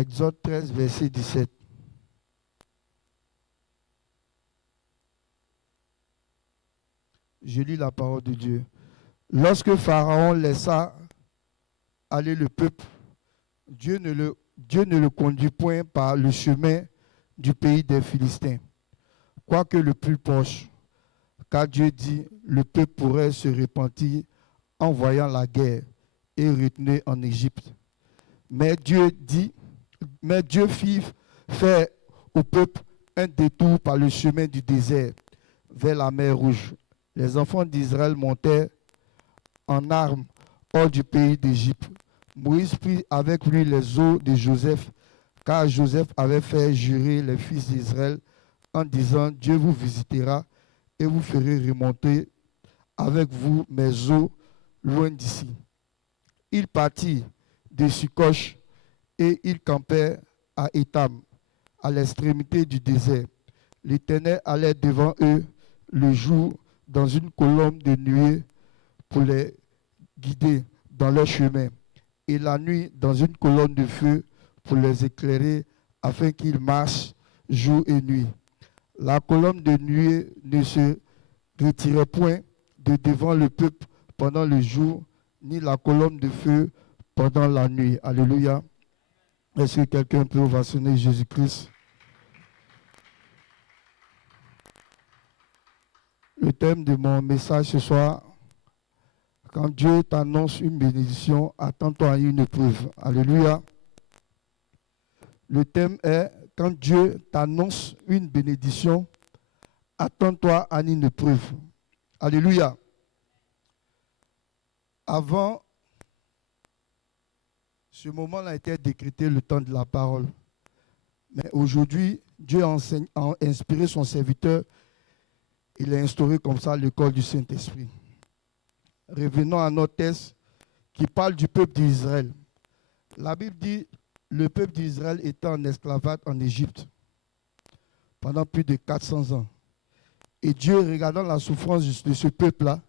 Exode 13, verset 17. Je lis la parole de Dieu. Lorsque Pharaon laissa aller le peuple, Dieu ne le conduit point par le chemin du pays des Philistins, quoique le plus proche, car Dieu dit, le peuple pourrait se repentir en voyant la guerre et retourner en Égypte. Mais Dieu fit faire au peuple un détour par le chemin du désert vers la mer Rouge. Les enfants d'Israël montèrent en armes hors du pays d'Égypte. Moïse prit avec lui les os de Joseph, car Joseph avait fait jurer les fils d'Israël en disant, Dieu vous visitera et vous ferez remonter avec vous mes os loin d'ici. Ils partirent de Succoth et ils campèrent à Étam, à l'extrémité du désert. L'Éternel allait devant eux le jour dans une colonne de nuée pour les guider dans leur chemin, et la nuit dans une colonne de feu pour les éclairer afin qu'ils marchent jour et nuit. La colonne de nuée ne se retirait point de devant le peuple pendant le jour, ni la colonne de feu pendant la nuit. Alléluia. Est-ce que quelqu'un peut ovationner Jésus-Christ? Le thème de mon message ce soir, quand Dieu t'annonce une bénédiction, attends-toi à une épreuve. Alléluia. Le thème est, quand Dieu t'annonce une bénédiction, attends-toi à une épreuve. Alléluia. Avant, ce moment-là était décrété le temps de la parole. Mais aujourd'hui, Dieu a inspiré son serviteur. Il a instauré comme ça l'école du Saint-Esprit. Revenons à notre texte qui parle du peuple d'Israël. La Bible dit, le peuple d'Israël était en esclavage en Égypte pendant plus de 400 ans. Et Dieu, regardant la souffrance de ce peuple-là,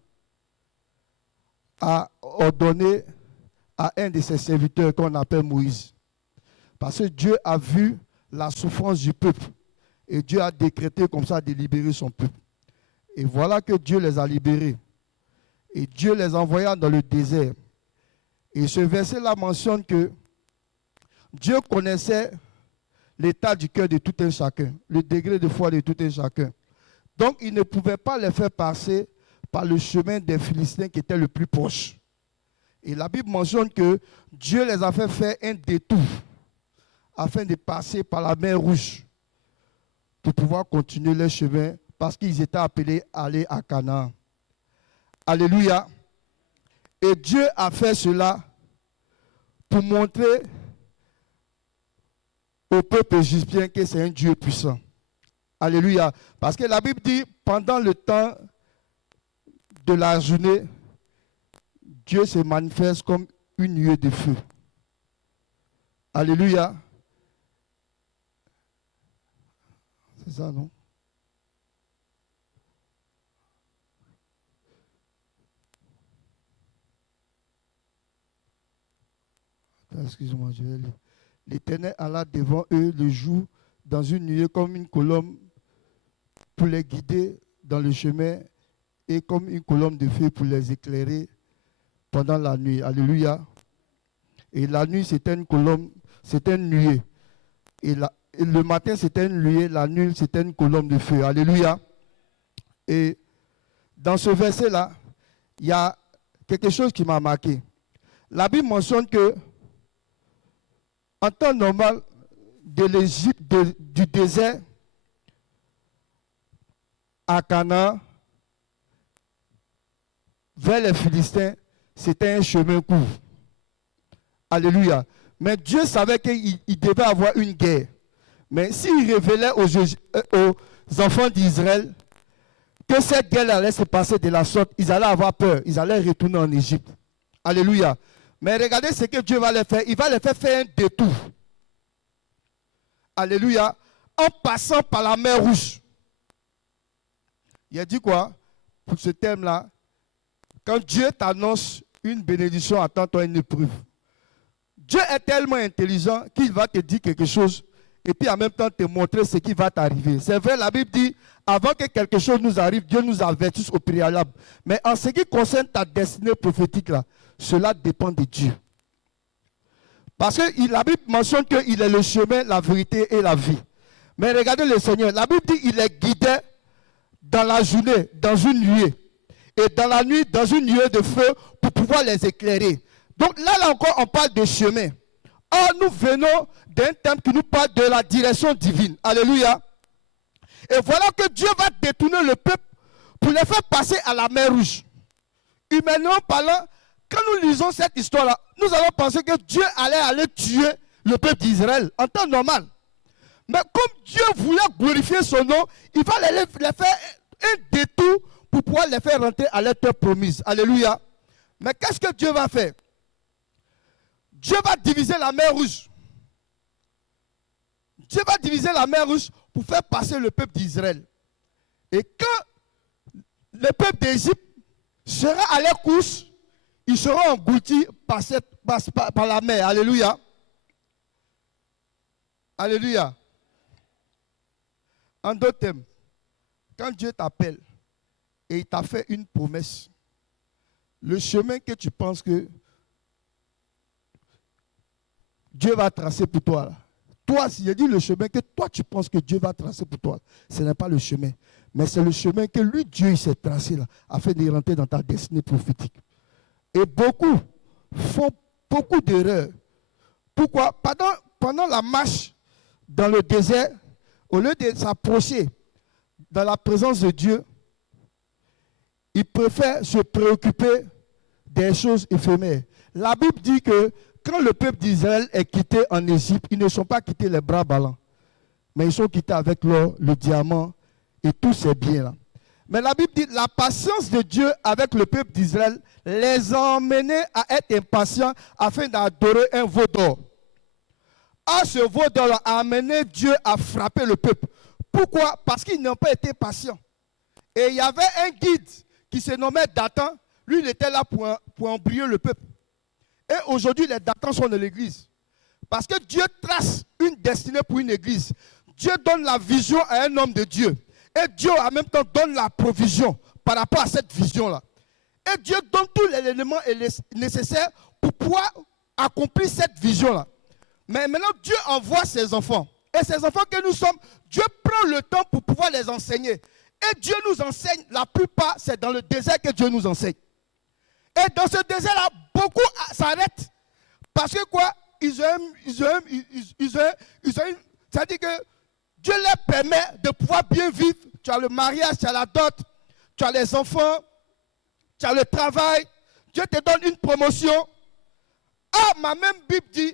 a ordonné à un de ses serviteurs qu'on appelle Moïse. Parce que Dieu a vu la souffrance du peuple. Et Dieu a décrété comme ça de libérer son peuple. Et voilà que Dieu les a libérés. Et Dieu les envoya dans le désert. Et ce verset-là mentionne que Dieu connaissait l'état du cœur de tout un chacun, le degré de foi de tout un chacun. Donc, il ne pouvait pas les faire passer par le chemin des Philistins qui était le plus proche. Et la Bible mentionne que Dieu les a fait faire un détour afin de passer par la mer Rouge pour pouvoir continuer leur chemin parce qu'ils étaient appelés à aller à Canaan. Alléluia. Et Dieu a fait cela pour montrer au peuple égyptien que c'est un Dieu puissant. Alléluia. Parce que la Bible dit, pendant le temps de la journée, Dieu se manifeste comme une nuée de feu. Alléluia. C'est ça, non? Excusez-moi, je vais lire. L'Éternel alla devant eux le jour dans une nuée comme une colonne pour les guider dans le chemin et comme une colonne de feu pour les éclairer pendant la nuit. Alléluia. Et la nuit, c'était une colonne, c'était une nuée. Et le matin, c'était une nuée, la nuit, c'était une colonne de feu. Alléluia. Et dans ce verset-là, il y a quelque chose qui m'a marqué. La Bible mentionne que en temps normal, de l'Égypte, du désert à Canaan, vers les Philistins, c'était un chemin court. Alléluia. Mais Dieu savait qu'il devait avoir une guerre. Mais s'il révélait aux enfants d'Israël que cette guerre allait se passer de la sorte, ils allaient avoir peur. Ils allaient retourner en Égypte. Alléluia. Mais regardez ce que Dieu va leur faire. Il va leur faire un détour. Alléluia. En passant par la mer Rouge. Il a dit quoi? Pour ce thème-là, quand Dieu t'annonce une bénédiction, attends-toi une épreuve. Dieu est tellement intelligent qu'il va te dire quelque chose et puis en même temps te montrer ce qui va t'arriver. C'est vrai, la Bible dit, avant que quelque chose nous arrive, Dieu nous avertisse au préalable. Mais en ce qui concerne ta destinée prophétique, là, cela dépend de Dieu. Parce que la Bible mentionne qu'il est le chemin, la vérité et la vie. Mais regardez le Seigneur, la Bible dit qu'il est guidé dans la journée, dans une nuée. Et dans la nuit, dans une nuée de feu pour pouvoir les éclairer. Donc là encore, on parle de chemin. Or, nous venons d'un thème qui nous parle de la direction divine. Alléluia. Et voilà que Dieu va détourner le peuple pour les faire passer à la mer Rouge. Humainement parlant, quand nous lisons cette histoire-là, nous allons penser que Dieu allait aller tuer le peuple d'Israël en temps normal. Mais comme Dieu voulait glorifier son nom, il va les faire un détour pour pouvoir les faire rentrer à leur terre promise. Alléluia. Mais qu'est-ce que Dieu va faire? Dieu va diviser la mer Rouge. Dieu va diviser la mer Rouge pour faire passer le peuple d'Israël. Et quand le peuple d'Égypte sera à leur course, ils seront engloutis par la mer. Alléluia. Alléluia. En d'autres termes, quand Dieu t'appelle et il t'a fait une promesse, le chemin que tu penses que Dieu va tracer pour toi, là. Toi, si je dis le chemin que toi tu penses que Dieu va tracer pour toi, ce n'est pas le chemin, mais c'est le chemin que lui, Dieu, il s'est tracé là, afin de rentrer dans ta destinée prophétique. Et beaucoup font beaucoup d'erreurs. Pourquoi? Pendant la marche dans le désert, au lieu de s'approcher dans la présence de Dieu, ils préfèrent se préoccuper des choses éphémères. La Bible dit que quand le peuple d'Israël est quitté en Égypte, ils ne sont pas quittés les bras ballants, mais ils sont quittés avec l'or, le diamant et tous ces biens-là. Mais la Bible dit la patience de Dieu avec le peuple d'Israël les a emmenés à être impatients afin d'adorer un veau d'or. Or, ce veau d'or a amené Dieu à frapper le peuple. Pourquoi? Parce qu'ils n'ont pas été patients. Et il y avait un guide qui se nommait Dathan. Lui, il était là pour embryer le peuple. Et aujourd'hui, les Dathans sont de l'église. Parce que Dieu trace une destinée pour une église. Dieu donne la vision à un homme de Dieu. Et Dieu, en même temps, donne la provision par rapport à cette vision-là. Et Dieu donne tous les éléments nécessaires pour pouvoir accomplir cette vision-là. Mais maintenant, Dieu envoie ses enfants. Et ces enfants que nous sommes, Dieu prend le temps pour pouvoir les enseigner. Et Dieu nous enseigne, la plupart, c'est dans le désert que Dieu nous enseigne. Et dans ce désert-là, beaucoup s'arrêtent. Parce que quoi? C'est-à-dire que Dieu leur permet de pouvoir bien vivre. Tu as le mariage, tu as la dot, tu as les enfants, tu as le travail. Dieu te donne une promotion. Ah, ma même Bible dit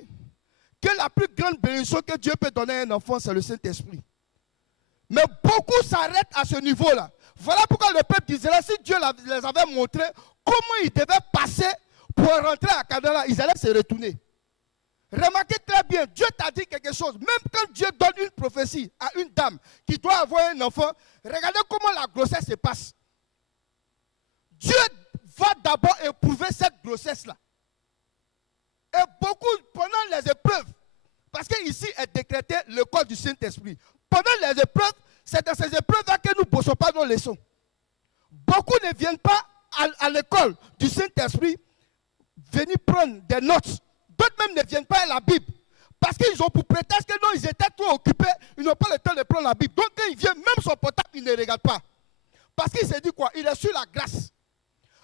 que la plus grande bénédiction que Dieu peut donner à un enfant, c'est le Saint-Esprit. Mais beaucoup s'arrêtent à ce niveau-là. Voilà pourquoi le peuple d'Israël, si Dieu les avait montré comment ils devaient passer pour rentrer à Canaan, ils allaient se retourner. Remarquez très bien, Dieu t'a dit quelque chose. Même quand Dieu donne une prophétie à une dame qui doit avoir un enfant, regardez comment la grossesse se passe. Dieu va d'abord éprouver cette grossesse-là. Et beaucoup, pendant les épreuves, parce qu'ici est décrété le corps du Saint-Esprit. Pendant les épreuves, c'est dans ces épreuves-là que nous ne bossons pas nos leçons. Beaucoup ne viennent pas à l'école du Saint-Esprit venir prendre des notes. D'autres même ne viennent pas à la Bible. Parce qu'ils ont pour prétexte que non, ils étaient trop occupés, ils n'ont pas le temps de prendre la Bible. Donc quand ils viennent, même son portable, ils ne regardent pas. Parce qu'il s'est dit quoi? Il est sur la grâce.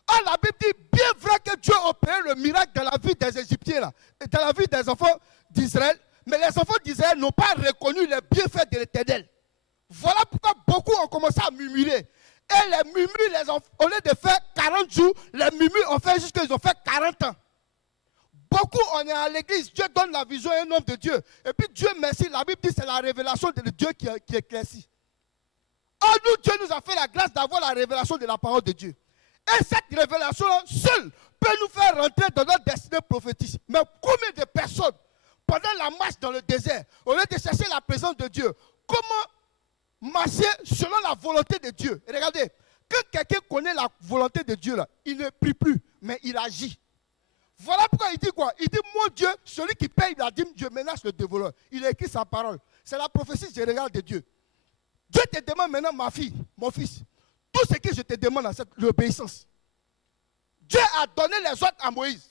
Or, la Bible dit bien vrai que Dieu opère le miracle dans la vie des Égyptiens, là, et dans la vie des enfants d'Israël. Mais les enfants d'Israël n'ont pas reconnu les bienfaits de l'Éternel. Voilà pourquoi beaucoup ont commencé à murmurer. Et les murmures, au lieu de faire 40 jours, les murmures ont fait jusqu'à ils ont fait 40 ans. Beaucoup, on est à l'église, Dieu donne la vision à un homme de Dieu. Et puis Dieu merci, la Bible dit que c'est la révélation de Dieu qui éclaircit. Or, nous, Dieu nous a fait la grâce d'avoir la révélation de la parole de Dieu. Et cette révélation seule peut nous faire rentrer dans notre destinée prophétique. Mais combien de personnes, pendant la marche dans le désert, au lieu de chercher la présence de Dieu, comment marcher selon la volonté de Dieu? Et regardez, quand quelqu'un connaît la volonté de Dieu, là, il ne prie plus, mais il agit. Voilà pourquoi il dit quoi? Il dit, mon Dieu, celui qui paye la dîme, Dieu menace le dévoreur. Il a écrit sa parole. C'est la prophétie générale de Dieu. Dieu te demande maintenant, ma fille, mon fils, tout ce que je te demande, c'est l'obéissance. Dieu a donné les ordres à Moïse.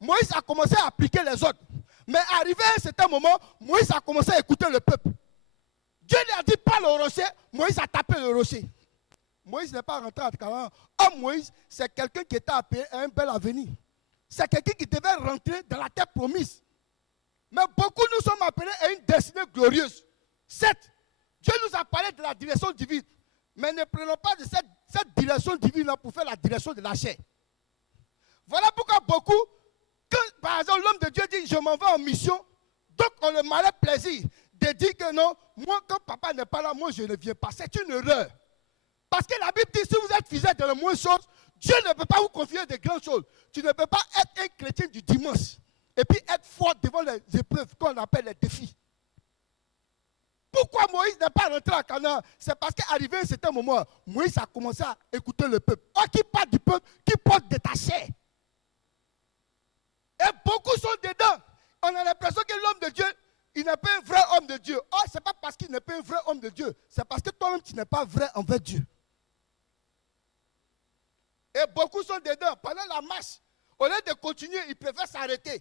Moïse a commencé à appliquer les ordres. Mais arrivé à un certain moment, Moïse a commencé à écouter le peuple. Dieu lui a dit, parle au rocher. Moïse a tapé le rocher. Moïse n'est pas rentré à Canaan. Or, Moïse, c'est quelqu'un qui était appelé à un bel avenir. C'est quelqu'un qui devait rentrer dans la terre promise. Mais beaucoup nous sommes appelés à une destinée glorieuse. Certes, Dieu nous a parlé de la direction divine. Mais ne prenons pas de cette direction divine pour faire la direction de la chair. Voilà pourquoi beaucoup, quand par exemple l'homme de Dieu dit je m'en vais en mission, donc on le malheur plaisir de dire que non, moi quand papa n'est pas là, moi je ne viens pas. C'est une erreur. Parce que la Bible dit si vous êtes fidèle dans les moindres choses, Dieu ne peut pas vous confier de grandes choses. Tu ne peux pas être un chrétien du dimanche et puis être fort devant les épreuves qu'on appelle les défis. Pourquoi Moïse n'est pas rentré à Canaan? C'est parce qu'arrivé à un certain moment, Moïse a commencé à écouter le peuple. Or, qui parle du peuple, qui porte de ta chair. Et beaucoup sont dedans. On a l'impression que l'homme de Dieu, il n'est pas un vrai homme de Dieu. Or, ce n'est pas parce qu'il n'est pas un vrai homme de Dieu. C'est parce que toi-même, tu n'es pas vrai envers Dieu. Et beaucoup sont dedans. Pendant la marche, au lieu de continuer, ils préfèrent s'arrêter.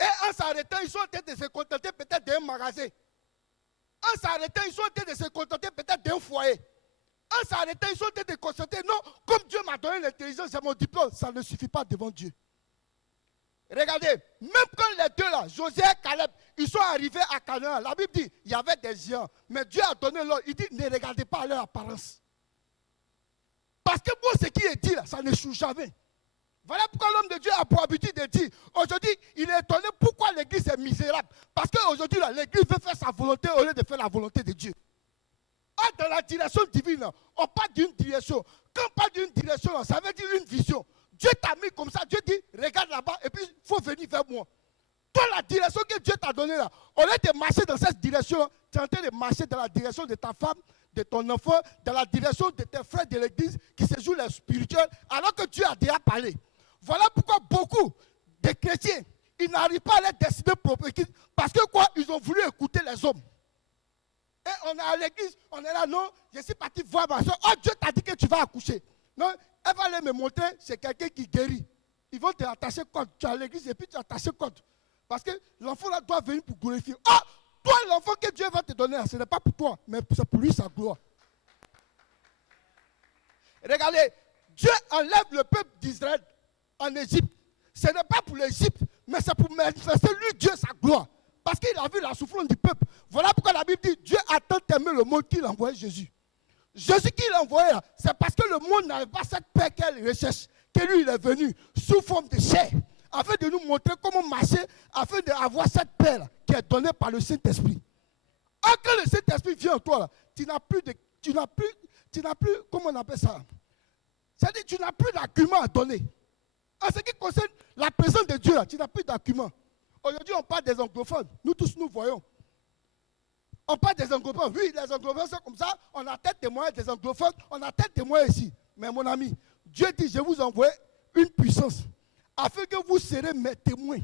Et en s'arrêtant, ils sont en train de se contenter peut-être d'un magasin. En s'arrêtant, ils sont en train de se contenter peut-être d'un foyer. En s'arrêtant, ils sont en train de constater, non, comme Dieu m'a donné l'intelligence et mon diplôme, ça ne suffit pas devant Dieu. Regardez, même quand les deux là, Josué et Caleb, ils sont arrivés à Canaan, la Bible dit, il y avait des géants. Mais Dieu a donné l'ordre, il dit, ne regardez pas leur apparence. Parce que pour ce qui est dit là, ça n'échoue jamais. Voilà pourquoi l'homme de Dieu a pour habitude de dire, aujourd'hui, il est étonné pourquoi l'église est misérable. Parce qu'aujourd'hui, l'église veut faire sa volonté au lieu de faire la volonté de Dieu. Ah, dans la direction divine, on parle d'une direction. Quand on parle d'une direction, ça veut dire une vision. Dieu t'a mis comme ça, Dieu dit, regarde là-bas, et puis il faut venir vers moi. Toi, la direction que Dieu t'a donnée là, au lieu de marcher dans cette direction, tu es en train de marcher dans la direction de ta femme, de ton enfant, dans la direction de tes frères de l'église qui se jouent les spirituels, alors que Dieu a déjà parlé. Voilà pourquoi beaucoup de chrétiens, ils n'arrivent pas à leur destinée prophétique parce que quoi, ils ont voulu écouter les hommes. Et on est à l'église, on est là, non, je suis parti voir ma soeur. Oh, Dieu t'a dit que tu vas accoucher. Non, elle va aller me montrer, c'est quelqu'un qui guérit. Ils vont te attacher code. Tu es à l'église et puis tu attaches code. Parce que l'enfant là doit venir pour glorifier. Oh, toi, l'enfant que Dieu va te donner, ce n'est pas pour toi, mais c'est pour lui sa gloire. Regardez, Dieu enlève le peuple d'Israël en Égypte. Ce n'est pas pour l'Égypte, mais c'est pour manifester lui, Dieu, sa gloire. Parce qu'il a vu la souffrance du peuple. Voilà pourquoi la Bible dit, Dieu a tant aimé le monde qu'il a envoyé Jésus. Jésus qu'il a envoyé, c'est parce que le monde n'avait pas cette paix qu'elle recherche, que lui, il est venu sous forme de chair, afin de nous montrer comment marcher, afin d'avoir cette paix qui est donnée par le Saint-Esprit. Quand le Saint-Esprit vient en toi, tu n'as plus, comment on appelle ça? C'est-à-dire tu n'as plus d'argument à donner. En ce qui concerne la présence de Dieu, tu n'as plus d'argument. Aujourd'hui, on parle des anglophones. Nous tous, nous voyons. On parle des anglophones. Oui, les anglophones sont comme ça. On a tel témoin des anglophones. On a tel témoin ici. Mais mon ami, Dieu dit, je vous envoie une puissance afin que vous serez mes témoins.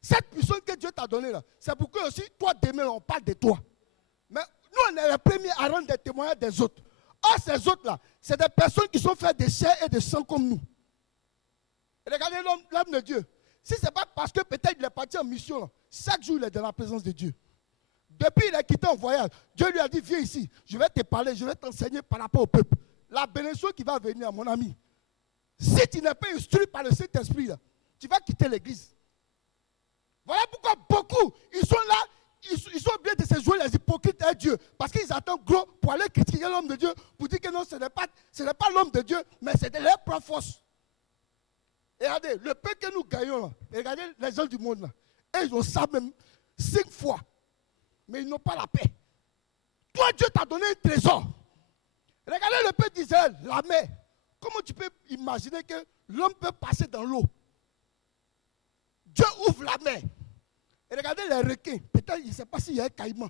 Cette puissance que Dieu t'a donnée là, c'est pour que aussi, toi, demain, on parle de toi. Mais nous, on est les premiers à rendre des témoignages des autres. Or, ces autres-là, c'est des personnes qui sont faites de chair et de sang comme nous. Regardez l'homme de Dieu. Si ce n'est pas parce que peut-être il est parti en mission, là, chaque jour il est dans la présence de Dieu. Depuis il est quitté en voyage, Dieu lui a dit, viens ici, je vais te parler, je vais t'enseigner par rapport au peuple. La bénédiction qui va venir, mon ami. Si tu n'es pas instruit par le Saint-Esprit, là, tu vas quitter l'église. Voilà pourquoi beaucoup, ils sont là, ils sont obligés de se jouer les hypocrites à Dieu. Parce qu'ils attendent gros pour aller critiquer l'homme de Dieu, pour dire que non, ce n'est pas l'homme de Dieu, mais c'est de leur propre force. Et regardez, le peu que nous gagnons, là, regardez les gens du monde, là, et ils ont ça même 5 fois. Mais ils n'ont pas la paix. Toi, Dieu t'a donné un trésor. Regardez le peuple d'Israël, la mer. Comment tu peux imaginer que l'homme peut passer dans l'eau? Dieu ouvre la mer. Et regardez les requins. Peut-être, je ne sais pas s'il y a un caïman.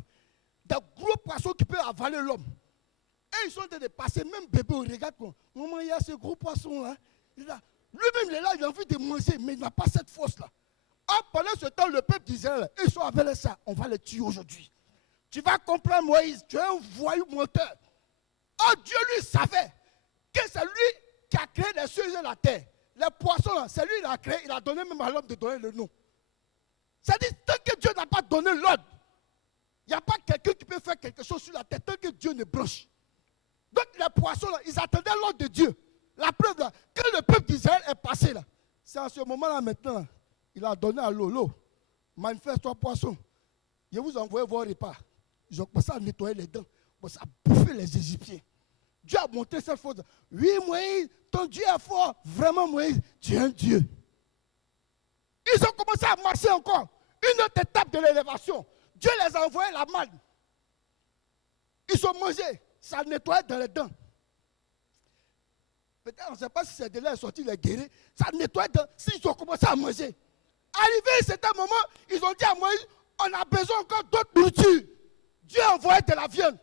Des gros poissons qui peuvent avaler l'homme. Et ils sont en train de passer, même bébé, regarde quoi. Maman, il y a ce gros poisson là. Lui-même, il est là, il a envie de manger, mais il n'a pas cette force-là. Pendant ce temps, le peuple d'Israël, ils sont avec ça. On va les tuer aujourd'hui. Tu vas comprendre, Moïse, tu es un voyou menteur. Oh, Dieu lui savait que c'est lui qui a créé les cieux et la terre. Les poissons, là, c'est lui qui l'a créé. Il a donné même à l'homme de donner le nom. C'est-à-dire, tant que Dieu n'a pas donné l'ordre, il n'y a pas quelqu'un qui peut faire quelque chose sur la terre tant que Dieu ne branche. Donc les poissons, là, ils attendaient l'ordre de Dieu. La preuve, là, quand le peuple d'Israël est passé, là, c'est à ce moment-là maintenant, là, il a donné à l'eau. Manifeste-toi, poisson. Je vous envoie vos repas. Ils ont commencé à nettoyer les dents. Commencé à bouffer les Égyptiens. Dieu a montré cette force. Oui, Moïse, ton Dieu est fort. Vraiment, Moïse, tu es un Dieu. Ils ont commencé à marcher encore. Une autre étape de l'élévation. Dieu les a envoyé la manne. Ils ont mangé. Ça nettoyait dans les dents. Peut-être, on ne sait pas si c'est de là sorti les guéris. Ça nettoyait dans. S'ils ont commencé à manger. Arrivé à un certain moment, ils ont dit à Moïse, on a besoin encore d'autres nourritures. Dieu a envoyé de la viande.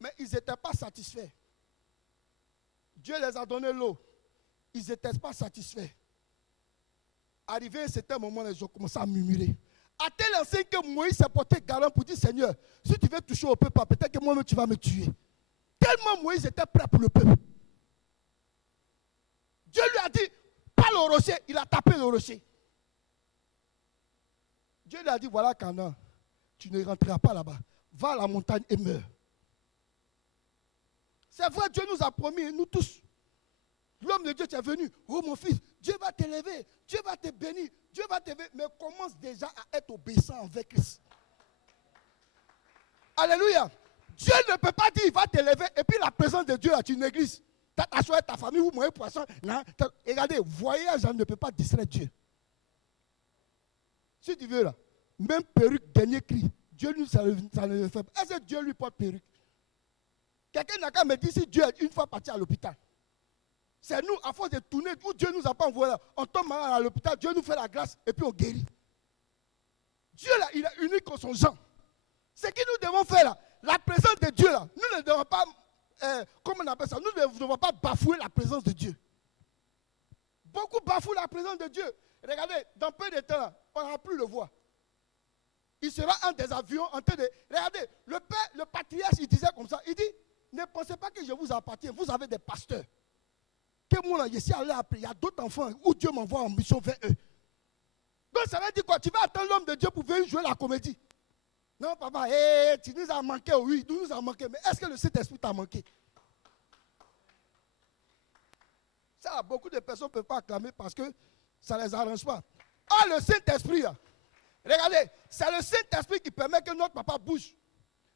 Mais ils n'étaient pas satisfaits. Dieu les a donné l'eau. Ils n'étaient pas satisfaits. Arrivé à un certain moment, ils ont commencé à murmurer. À tel enseigne que Moïse s'est porté garant pour dire, Seigneur, si tu veux toucher au peuple, peut-être que moi-même tu vas me tuer. Tellement Moïse était prêt pour le peuple. Dieu lui a dit, parle au rocher. Il a tapé le rocher. Dieu lui a dit, voilà Canaan, tu ne rentreras pas là-bas. Va à la montagne et meurs. C'est vrai, Dieu nous a promis, nous tous. L'homme de Dieu, tu es venu. Oh mon fils, Dieu va t'élever. Dieu va te bénir. Dieu va t'élever. Mais commence déjà à être obéissant avec Christ. Alléluia. Dieu ne peut pas dire il va t'élever. Et puis la présence de Dieu, là, tu négliges. Ta soeur, ta famille, vous mangez poisson. Regardez, voyage ne peut pas distraire Dieu. Si tu veux, là, même perruque, dernier cri. Dieu, lui, ça ne le fait pas. Est-ce que Dieu lui porte perruque? Quelqu'un n'a qu'à me dire si Dieu est une fois parti à l'hôpital. C'est nous, à force de tourner, où Dieu ne nous a pas envoyé là. On tombe malade à l'hôpital, Dieu nous fait la grâce et puis on guérit. Dieu là, il est unique en son genre. Ce que nous devons faire là, la présence de Dieu là, nous ne devons pas, comment on appelle ça, nous ne devons pas bafouer la présence de Dieu. Beaucoup bafouent la présence de Dieu. Regardez, dans peu de temps là, on n'aura plus le voir. Il sera un des avions en train de... Regardez, le père, le patriarche, il disait comme ça, il dit, ne pensez pas que je vous appartiens, vous avez des pasteurs. Que moi là, je suis allé après, il y a d'autres enfants où Dieu m'envoie en mission vers eux. Donc ça veut dire quoi? Tu vas attendre l'homme de Dieu pour venir jouer la comédie. Non, papa, tu nous as manqué, oui, tu nous as manqué. Mais est-ce que le Saint-Esprit t'a manqué? Ça, beaucoup de personnes ne peuvent pas acclamer parce que ça ne les arrange pas. Ah, le Saint-Esprit, là. Regardez, c'est le Saint-Esprit qui permet que notre papa bouge.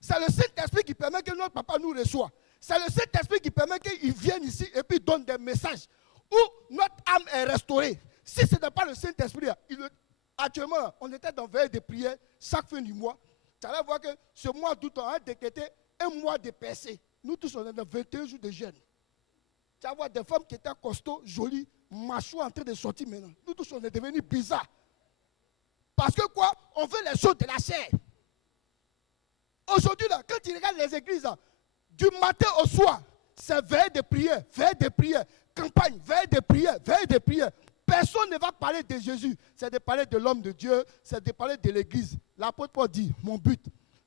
C'est le Saint-Esprit qui permet que notre papa nous reçoive. C'est le Saint-Esprit qui permet qu'il vienne ici et puis donne des messages où notre âme est restaurée. Si ce n'est pas le Saint-Esprit, actuellement, on était dans veille de prière chaque fin du mois. Tu allais voir que ce mois d'août, on a décrété un mois de percée. Nous tous, on est dans 21 jours de jeûne. Tu vas voir des femmes qui étaient costauds, jolies, machos en train de sortir maintenant. Nous tous, on est devenus bizarres. Parce que quoi? On veut les choses de la chair. Aujourd'hui, là, quand tu regardes les églises, là, du matin au soir, c'est veille de prière, campagne, veille de prière. Personne ne va parler de Jésus. C'est de parler de l'homme de Dieu, c'est de parler de l'église. L'apôtre Paul dit, mon but,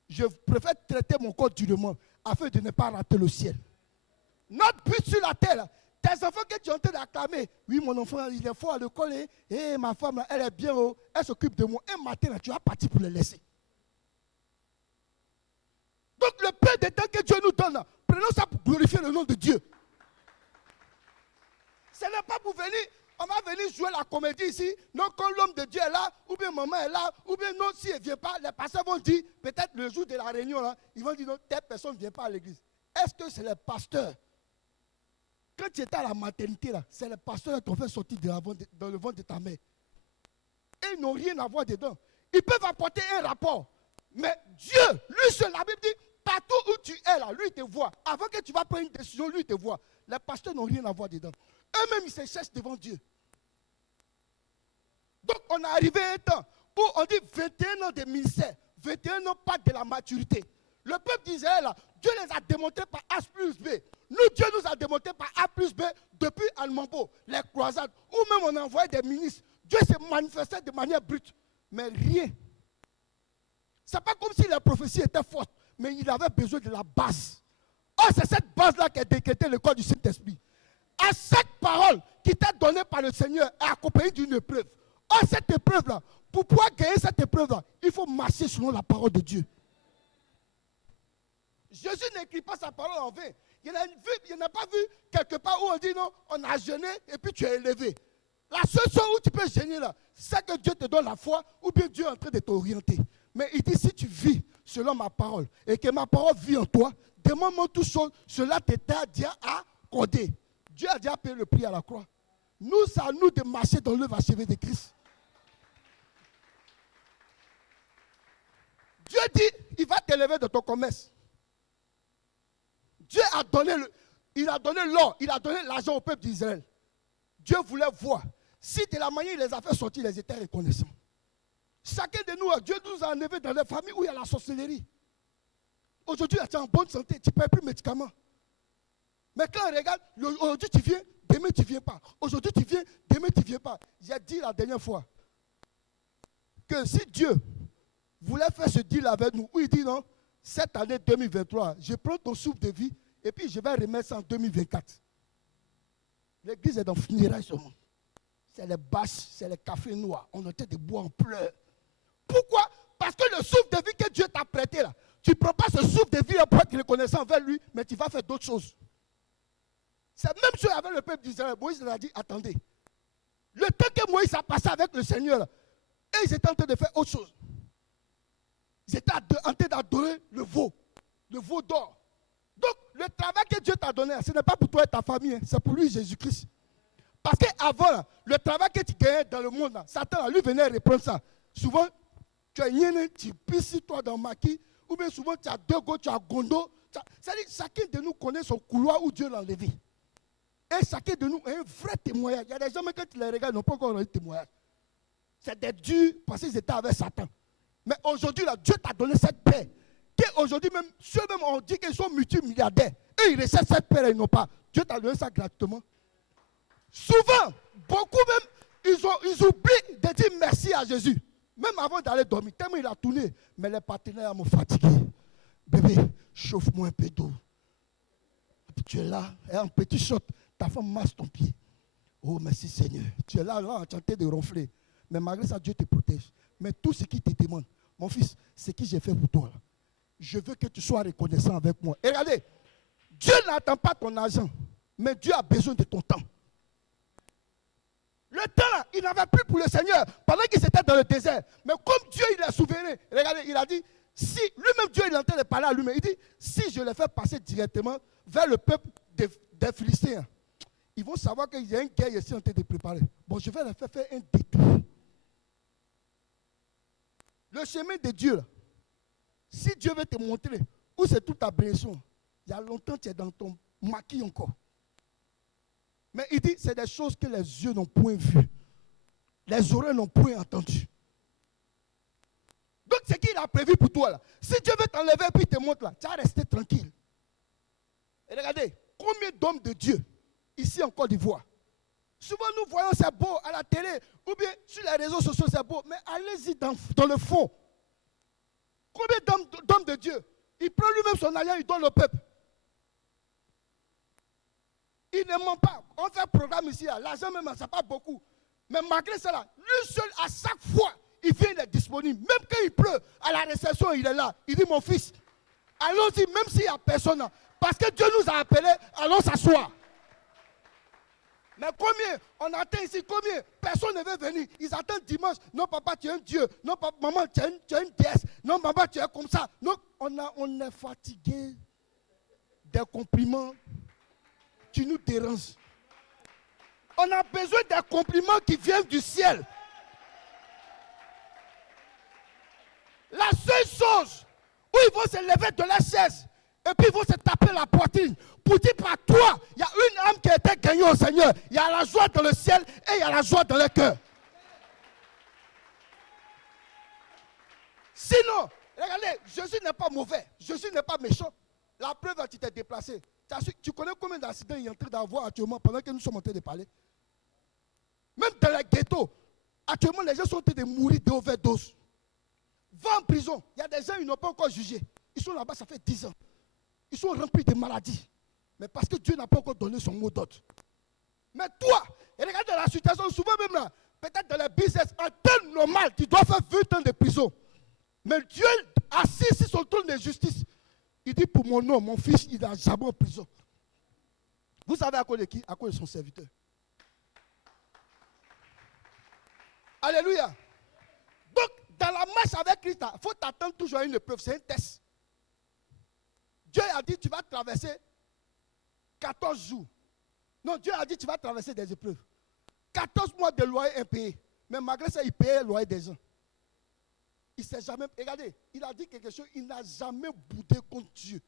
je préfère traiter mon corps durement afin de ne pas rater le ciel. Notre but sur la terre, là, tes enfants que tu es en train d'acclamer, oui, mon enfant, il est fort à l'école, et ma femme, là, elle est bien, elle s'occupe de moi. Un matin, là, tu vas partir pour les laisser. Donc, le peu de temps que Dieu nous donne, là, prenons ça pour glorifier le nom de Dieu. Ce n'est pas pour venir, on va venir jouer la comédie ici. Non, quand l'homme de Dieu est là, ou bien maman est là, ou bien non, si elle ne vient pas, les pasteurs vont dire, peut-être le jour de la réunion, là, ils vont dire, non, telle personne ne vient pas à l'église. Est-ce que c'est les pasteurs? Quand tu étais à la maternité, là, c'est les pasteurs qui t'ont fait sortir dans le ventre de ta mère. Et ils n'ont rien à voir dedans. Ils peuvent apporter un rapport. Mais Dieu, lui seul, la Bible dit, partout où tu es là, lui il te voit. Avant que tu vas prendre une décision, lui il te voit. Les pasteurs n'ont rien à voir dedans. Eux-mêmes, ils se cherchent devant Dieu. Donc, on est arrivé à un temps où on dit 21 ans de ministère, 21 ans pas de la maturité. Le peuple d'Israël, Dieu les a démontrés par A plus B. Nous, Dieu nous a démontrés par A plus B depuis Almambo, les croisades, ou même on a envoyé des ministres. Dieu s'est manifesté de manière brute, mais rien. Ce n'est pas comme si la prophétie était forte, mais il avait besoin de la base. Oh, c'est cette base-là qui a décrété le corps du Saint-Esprit. À cette parole qui t'est donnée par le Seigneur est accompagnée d'une épreuve. Oh, cette épreuve-là, pour pouvoir gagner cette épreuve-là, il faut marcher selon la parole de Dieu. Jésus n'écrit pas sa parole en vain. Il n'a pas vu quelque part où on dit non, on a jeûné et puis tu es élevé. La seule chose où tu peux gêner là, c'est que Dieu te donne la foi ou bien Dieu est en train de t'orienter. Mais il dit, si tu vis selon ma parole et que ma parole vit en toi, demande-moi tout chose, cela t'était déjà accordé. Dieu a déjà payé le prix à la croix. Nous, c'est à nous de marcher dans l'œuvre achevée de Christ. Dieu dit, il va t'élever de ton commerce. Dieu a donné il a donné l'or, il a donné l'argent au peuple d'Israël. Dieu voulait voir si de la manière il les a fait sortir, ils étaient reconnaissants. Chacun de nous, Dieu nous a enlevés dans des familles où il y a la sorcellerie. Aujourd'hui, tu es en bonne santé, tu ne payes plus de médicaments. Mais quand on regarde, aujourd'hui tu viens, demain tu ne viens pas. Aujourd'hui tu viens, demain tu ne viens pas. J'ai dit la dernière fois que si Dieu voulait faire ce deal avec nous, où il dit non, cette année 2023, je prends ton souffle de vie et puis je vais remettre ça en 2024. L'église est dans le funérail seulement. C'est les bâches, c'est les cafés noirs. On était debout en pleurs. Pourquoi? Parce que le souffle de vie que Dieu t'a prêté là, tu ne prends pas ce souffle de vie pour être reconnaissant envers lui, mais tu vas faire d'autres choses. C'est la même chose avec le peuple d'Israël. Moïse leur a dit, attendez. Le temps que Moïse a passé avec le Seigneur, là, et ils étaient en train de faire autre chose. Ils étaient en train d'adorer le veau d'or. Donc, le travail que Dieu t'a donné, ce n'est pas pour toi et ta famille, c'est pour lui, Jésus-Christ. Parce qu'avant, le travail que tu gagnais dans le monde, là, Satan, lui, venait reprendre ça. Souvent, tu as yéné, tu pisses toi dans le maquis, ou bien souvent, tu as deux go, tu as gondo. C'est-à-dire, chacun de nous connaît son couloir où Dieu l'a enlevé. Et chacun de nous a un vrai témoignage. Il y a des gens, mais quand tu les regardes, ils n'ont pas encore un témoignage. C'est des dieux parce qu'ils étaient avec Satan. Mais aujourd'hui, là, Dieu t'a donné cette paix. Qu'aujourd'hui, même, ceux-mêmes, on dit qu'ils sont multimilliardaires. Et ils recherchent cette paix, ils n'ont pas. Dieu t'a donné ça gratuitement. Souvent, beaucoup même, ils oublient de dire merci à Jésus. Même avant d'aller dormir, tellement il a tourné. Mais les partenaires m'ont fatigué. Bébé, chauffe-moi un peu d'eau. Tu es là, et un petit shot, ta femme masse ton pied. Oh, merci Seigneur. Tu es là, en train de ronfler. Mais malgré ça, Dieu te protège. Mais tout ce qui te demande, mon fils, ce que j'ai fait pour toi, là, je veux que tu sois reconnaissant avec moi. Et regardez, Dieu n'attend pas ton argent, mais Dieu a besoin de ton temps. Le temps, là, il n'avait plus pour le Seigneur pendant qu'il était dans le désert. Mais comme Dieu, il est souverain, regardez, il a dit, si lui-même Dieu, il est en train de parler à lui-même, il dit, si je le fais passer directement vers le peuple des Philistins, ils vont savoir qu'il y a une guerre ici en train de préparer. Bon, je vais leur faire un détour. Le chemin de Dieu, là, si Dieu veut te montrer où c'est toute ta bénédiction, il y a longtemps tu es dans ton maquis encore. Mais il dit, c'est des choses que les yeux n'ont point vues. Les oreilles n'ont point entendu. Donc, ce qu'il a prévu pour toi, là, si Dieu veut t'enlever et puis te montre là, tu vas rester tranquille. Et regardez, combien d'hommes de Dieu, ici en Côte d'Ivoire, souvent nous voyons c'est beau à la télé, ou bien sur les réseaux sociaux c'est beau, mais allez-y dans le fond. Combien d'hommes de Dieu, il prend lui-même son alliance, il donne au peuple. Il ne ment pas. On fait un programme ici, l'argent même, ça pas beaucoup. Mais malgré cela, lui seul, à chaque fois, il vient, il est disponible. Même quand il pleut, à la réception, il est là. Il dit, mon fils, allons-y, même s'il n'y a personne. Parce que Dieu nous a appelés, allons s'asseoir. Mais combien, on attend ici, combien, personne ne veut venir. Ils attendent dimanche. Non, papa, tu es un Dieu. Non, papa, maman, tu es une déesse. Non, maman, tu es comme ça. Non, on est fatigué des compliments qui nous dérangent. On a besoin des compliments qui viennent du ciel. La seule chose où ils vont se lever de la chaise et puis ils vont se taper la poitrine pour dire par toi, il y a une âme qui a été gagnée au Seigneur. Il y a la joie dans le ciel et il y a la joie dans le cœur. Sinon, regardez, Jésus n'est pas mauvais, Jésus n'est pas méchant. La preuve, tu t'es déplacé. Tu connais combien d'accidents il est en train d'avoir actuellement pendant que nous sommes en train de parler? Même dans les ghettos, actuellement, les gens sont en train de mourir d'overdose. Va en prison. Il y a des gens, ils n'ont pas encore jugé. Ils sont là-bas, ça fait 10 ans. Ils sont remplis de maladies. Mais parce que Dieu n'a pas encore donné son mot d'ordre. Mais toi, regarde la situation, souvent même là, peut-être dans les business, en temps normal, tu dois faire 20 ans de prison. Mais Dieu, assis sur son trône de justice, il dit pour mon nom, mon fils, il n'a jamais en prison. Vous savez à cause de qui? À cause de son serviteur. Alléluia. Donc, dans la marche avec Christ, il faut t'attendre toujours à une épreuve. C'est un test. Dieu a dit, tu vas traverser 14 jours. Non, Dieu a dit, tu vas traverser des épreuves. 14 mois de loyer impayé. Mais malgré ça, il payait le loyer des gens. Il ne s'est jamais... Regardez, il a dit quelque chose, il n'a jamais boudé contre Dieu.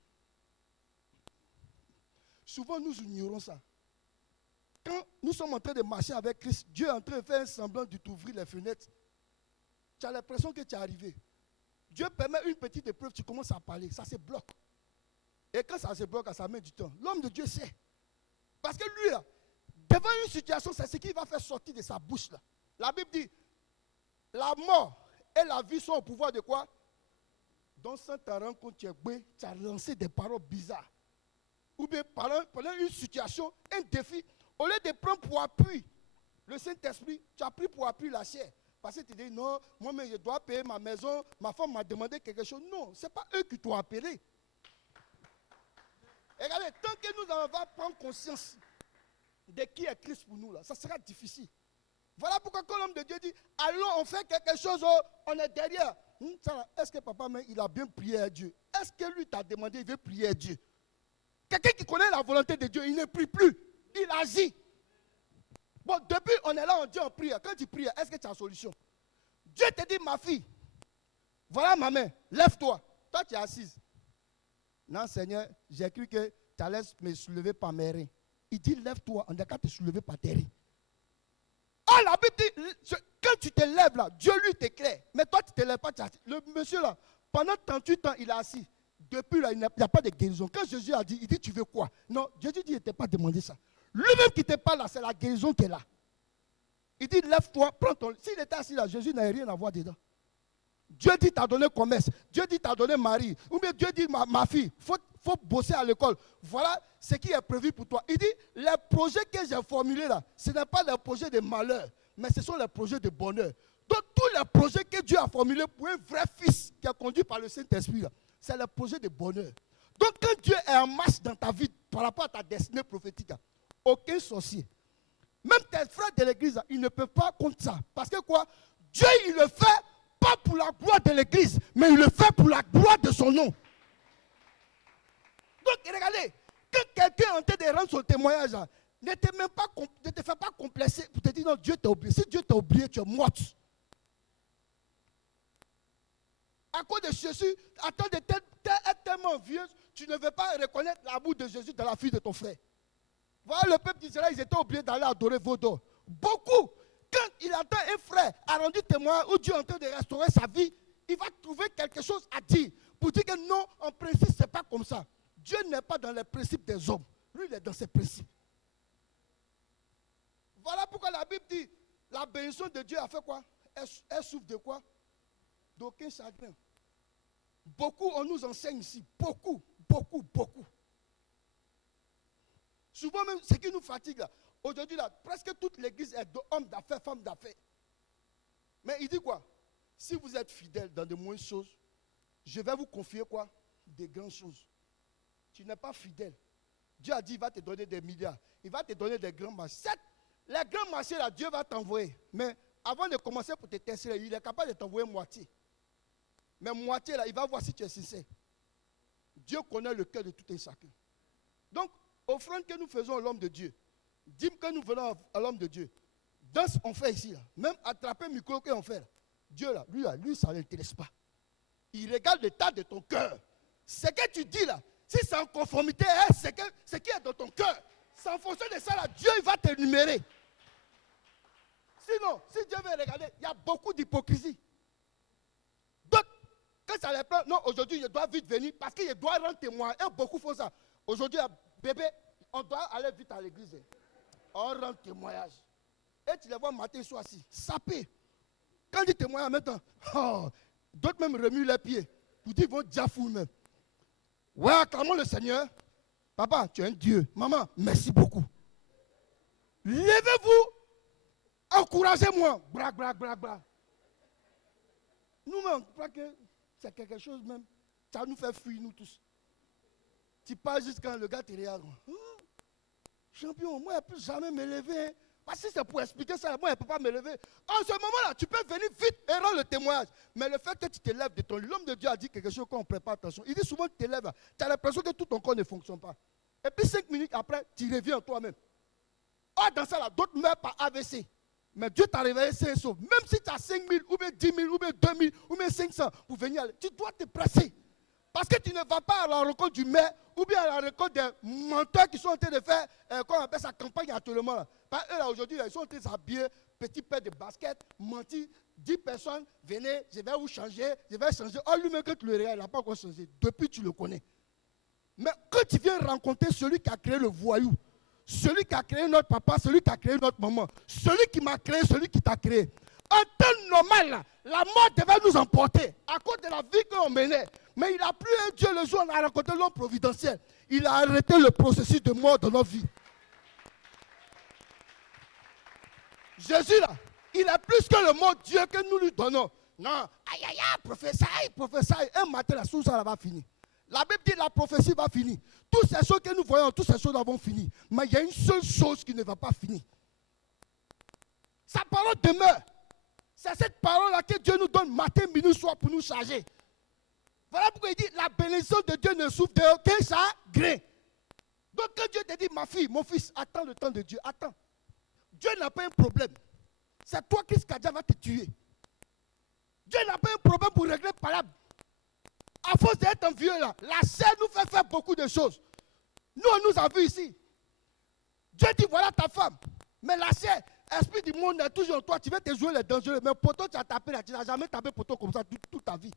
Souvent, nous ignorons ça. Quand nous sommes en train de marcher avec Christ, Dieu est en train de faire un semblant de t'ouvrir les fenêtres. Tu as l'impression que tu es arrivé. Dieu permet une petite épreuve, tu commences à parler, ça se bloque. Et quand ça se bloque, ça met du temps. L'homme de Dieu sait. Parce que lui, là, devant une situation, c'est ce qu'il va faire sortir de sa bouche. Là. La Bible dit, la mort et la vie sont au pouvoir de quoi? Donc sans te rendre compte, tu as lancé des paroles bizarres. Ou bien pendant une situation, un défi, au lieu de prendre pour appui le Saint-Esprit, tu as pris pour appui la chair. Parce que tu dis, non, moi-même je dois payer ma maison, ma femme m'a demandé quelque chose. Non, ce n'est pas eux qui t'ont appelé. Et regardez, tant que nous allons prendre conscience de qui est Christ pour nous, là, ça sera difficile. Voilà pourquoi quand l'homme de Dieu dit, allons, on fait quelque chose, on est derrière. Est-ce que papa, il a bien prié à Dieu? Est-ce que lui t'a demandé, il veut prier à Dieu? Quelqu'un qui connaît la volonté de Dieu, il ne prie plus, il agit. Bon, depuis on est là, on dit on prie. Quand tu pries, est-ce que tu as une solution? Dieu te dit, ma fille, voilà ma main, lève-toi. Toi, tu es assise. Non, Seigneur, j'ai cru que tu allais me soulever par mes reins. Il dit, lève-toi, on n'a qu'à te soulever par tes reins. Oh, la Bible dit, quand tu te lèves là, Dieu lui t'éclaire. Mais toi, tu ne te lèves pas. Le monsieur là, pendant 38 ans, il est assis. Depuis là, il n'y a pas de guérison. Quand Jésus a dit, il dit, tu veux quoi? Non, Jésus dit, il ne t'a pas demandé ça. Lui-même qui te parle là, c'est la guérison qui est là. Il dit, lève-toi, prends ton... S'il était assis là, Jésus n'avait rien à voir dedans. Dieu dit, t'as donné commerce. Dieu dit, t'as donné mari. Ou bien Dieu dit, ma fille, faut bosser à l'école. Voilà ce qui est prévu pour toi. Il dit, les projets que j'ai formulés là, ce n'est pas les projets de malheur, mais ce sont les projets de bonheur. Donc, tous les projets que Dieu a formulés pour un vrai fils qui est conduit par le Saint-Esprit, c'est le projet de bonheur. Donc, quand Dieu est en marche dans ta vie par rapport à ta destinée prophétique, aucun sorcier, même tes frères de l'église, ils ne peuvent pas contre ça. Parce que quoi? Dieu, il le fait pas pour la gloire de l'église, mais il le fait pour la gloire de son nom. Donc, regardez, quand quelqu'un est en train de rendre son témoignage, ne te fais pas complexer pour te dire non, Dieu t'a oublié. Si Dieu t'a oublié, tu es morte. À cause de Jésus, attends de être tellement vieux, tu ne veux pas reconnaître l'amour de Jésus dans la fille de ton frère. Voilà, le peuple d'Israël, ils étaient obligés d'aller adorer Vaudor. Beaucoup. Quand il attend un frère a rendu témoin où Dieu est en train de restaurer sa vie, il va trouver quelque chose à dire pour dire que non, en principe, ce n'est pas comme ça. Dieu n'est pas dans les principes des hommes. Lui, il est dans ses principes. Voilà pourquoi la Bible dit, la bénédiction de Dieu a fait quoi? Elle souffre de quoi? D'aucun chagrin. Beaucoup, on nous enseigne ici. Beaucoup. Souvent même, ce qui nous fatigue là, aujourd'hui là, presque toute l'église est d'hommes d'affaires, femmes d'affaires. Mais il dit quoi? Si vous êtes fidèles dans de moindres choses, je vais vous confier quoi? Des grandes choses. Tu n'es pas fidèle. Dieu a dit, il va te donner des milliards. Il va te donner des grands marchés. Les grands marchés là, Dieu va t'envoyer. Mais avant de commencer pour te tester, il est capable de t'envoyer moitié. Mais moitié là, il va voir si tu es sincère. Dieu connaît le cœur de tout un chacun. Donc, offrande que nous faisons à l'homme de Dieu, dîme que nous venons à l'homme de Dieu, dans ce qu'on fait ici, là, même attraper le micro qu'on fait, là, Dieu, là, lui, ça ne l'intéresse pas. Il regarde l'état de ton cœur. Ce que tu dis là, si c'est en conformité à ce qui est dans ton cœur, c'est en fonction de ça, là, Dieu il va t'énumérer. Sinon, si Dieu veut regarder, il y a beaucoup d'hypocrisie. Donc, quand Quand ça les prend, non, aujourd'hui, je dois vite venir parce que je dois rendre témoin. Et beaucoup font ça. Aujourd'hui, bébé, on doit aller vite à l'église. On rend témoignage. Et tu les vois matin et soir assis, sapés. Quand ils témoignent maintenant, d'autres même remuent les pieds. Pour dire, ils vont déjà fou même. Ouais, acclamons le Seigneur. Papa, tu es un Dieu. Maman, merci beaucoup. Levez-vous. Encouragez-moi. Braque, braque, braque, braque. Nous-mêmes, on croit que c'est quelque chose même. Ça nous fait fuir, nous tous. Tu parles juste quand le gars te regarde. Champion, moi, je ne peux jamais me lever. Hein. Parce que c'est pour expliquer ça, moi, je ne peux pas me lever. En ce moment-là, tu peux venir vite et rendre le témoignage. Mais le fait que tu te lèves de ton lit, l'homme de Dieu a dit quelque chose qu'on ne prête pas attention. Il dit souvent que tu te lèves, tu as l'impression que tout ton corps ne fonctionne pas. Et puis 5 minutes après, tu reviens en toi-même. Or, dans ça, là, d'autres meurent par AVC. Mais Dieu t'a réveillé sain et sauf. Même si tu as 5 000, ou bien 10 000, ou bien 2 000, ou bien 500 pour venir, tu dois te presser. Parce que tu ne vas pas à la rencontre du maire, ou bien à la rencontre des menteurs qui sont en train de faire, qu'on appelle sa campagne actuellement. Là. Eux, là, aujourd'hui, là, ils sont en train de s'habiller, petit paire de basket, mentir, 10 personnes, venez, je vais vous changer, je vais changer. Oh, lui-même, quand tu le regardes, il n'a pas encore changé. Depuis, tu le connais. Mais quand tu viens rencontrer celui qui a créé le voyou, celui qui a créé notre papa, celui qui a créé notre maman, celui qui m'a créé, celui qui t'a créé, en temps normal, là, la mort devait nous emporter à cause de la vie qu'on menait. Mais il a plu un Dieu le jour où on a rencontré l'homme providentiel. Il a arrêté le processus de mort de notre vie. Jésus, là, il est plus que le mot Dieu que nous lui donnons. Non, aïe, aïe, aïe, prophétie. Un matin, la source, va finir. La Bible dit la prophétie va finir. Toutes ces choses que nous voyons, toutes ces choses vont finir. Mais il y a une seule chose qui ne va pas finir. Sa parole demeure. C'est cette parole-là que Dieu nous donne matin, minuit, soir pour nous charger. Voilà pourquoi il dit la bénédiction de Dieu ne souffre d'aucun chagrin. Donc quand Dieu te dit, ma fille, mon fils, attends le temps de Dieu, attends. Dieu n'a pas un problème. C'est toi qui va te tuer. Dieu n'a pas un problème pour régler par là. À force d'être un vieux là, la chair nous fait faire beaucoup de choses. Nous, on nous a vu ici. Dieu dit, voilà ta femme. Mais la chair, esprit du monde est toujours en toi. Tu vas te jouer les dangereux. Mais poteau, tu as tapé là. Tu n'as jamais tapé poteau comme ça toute ta vie.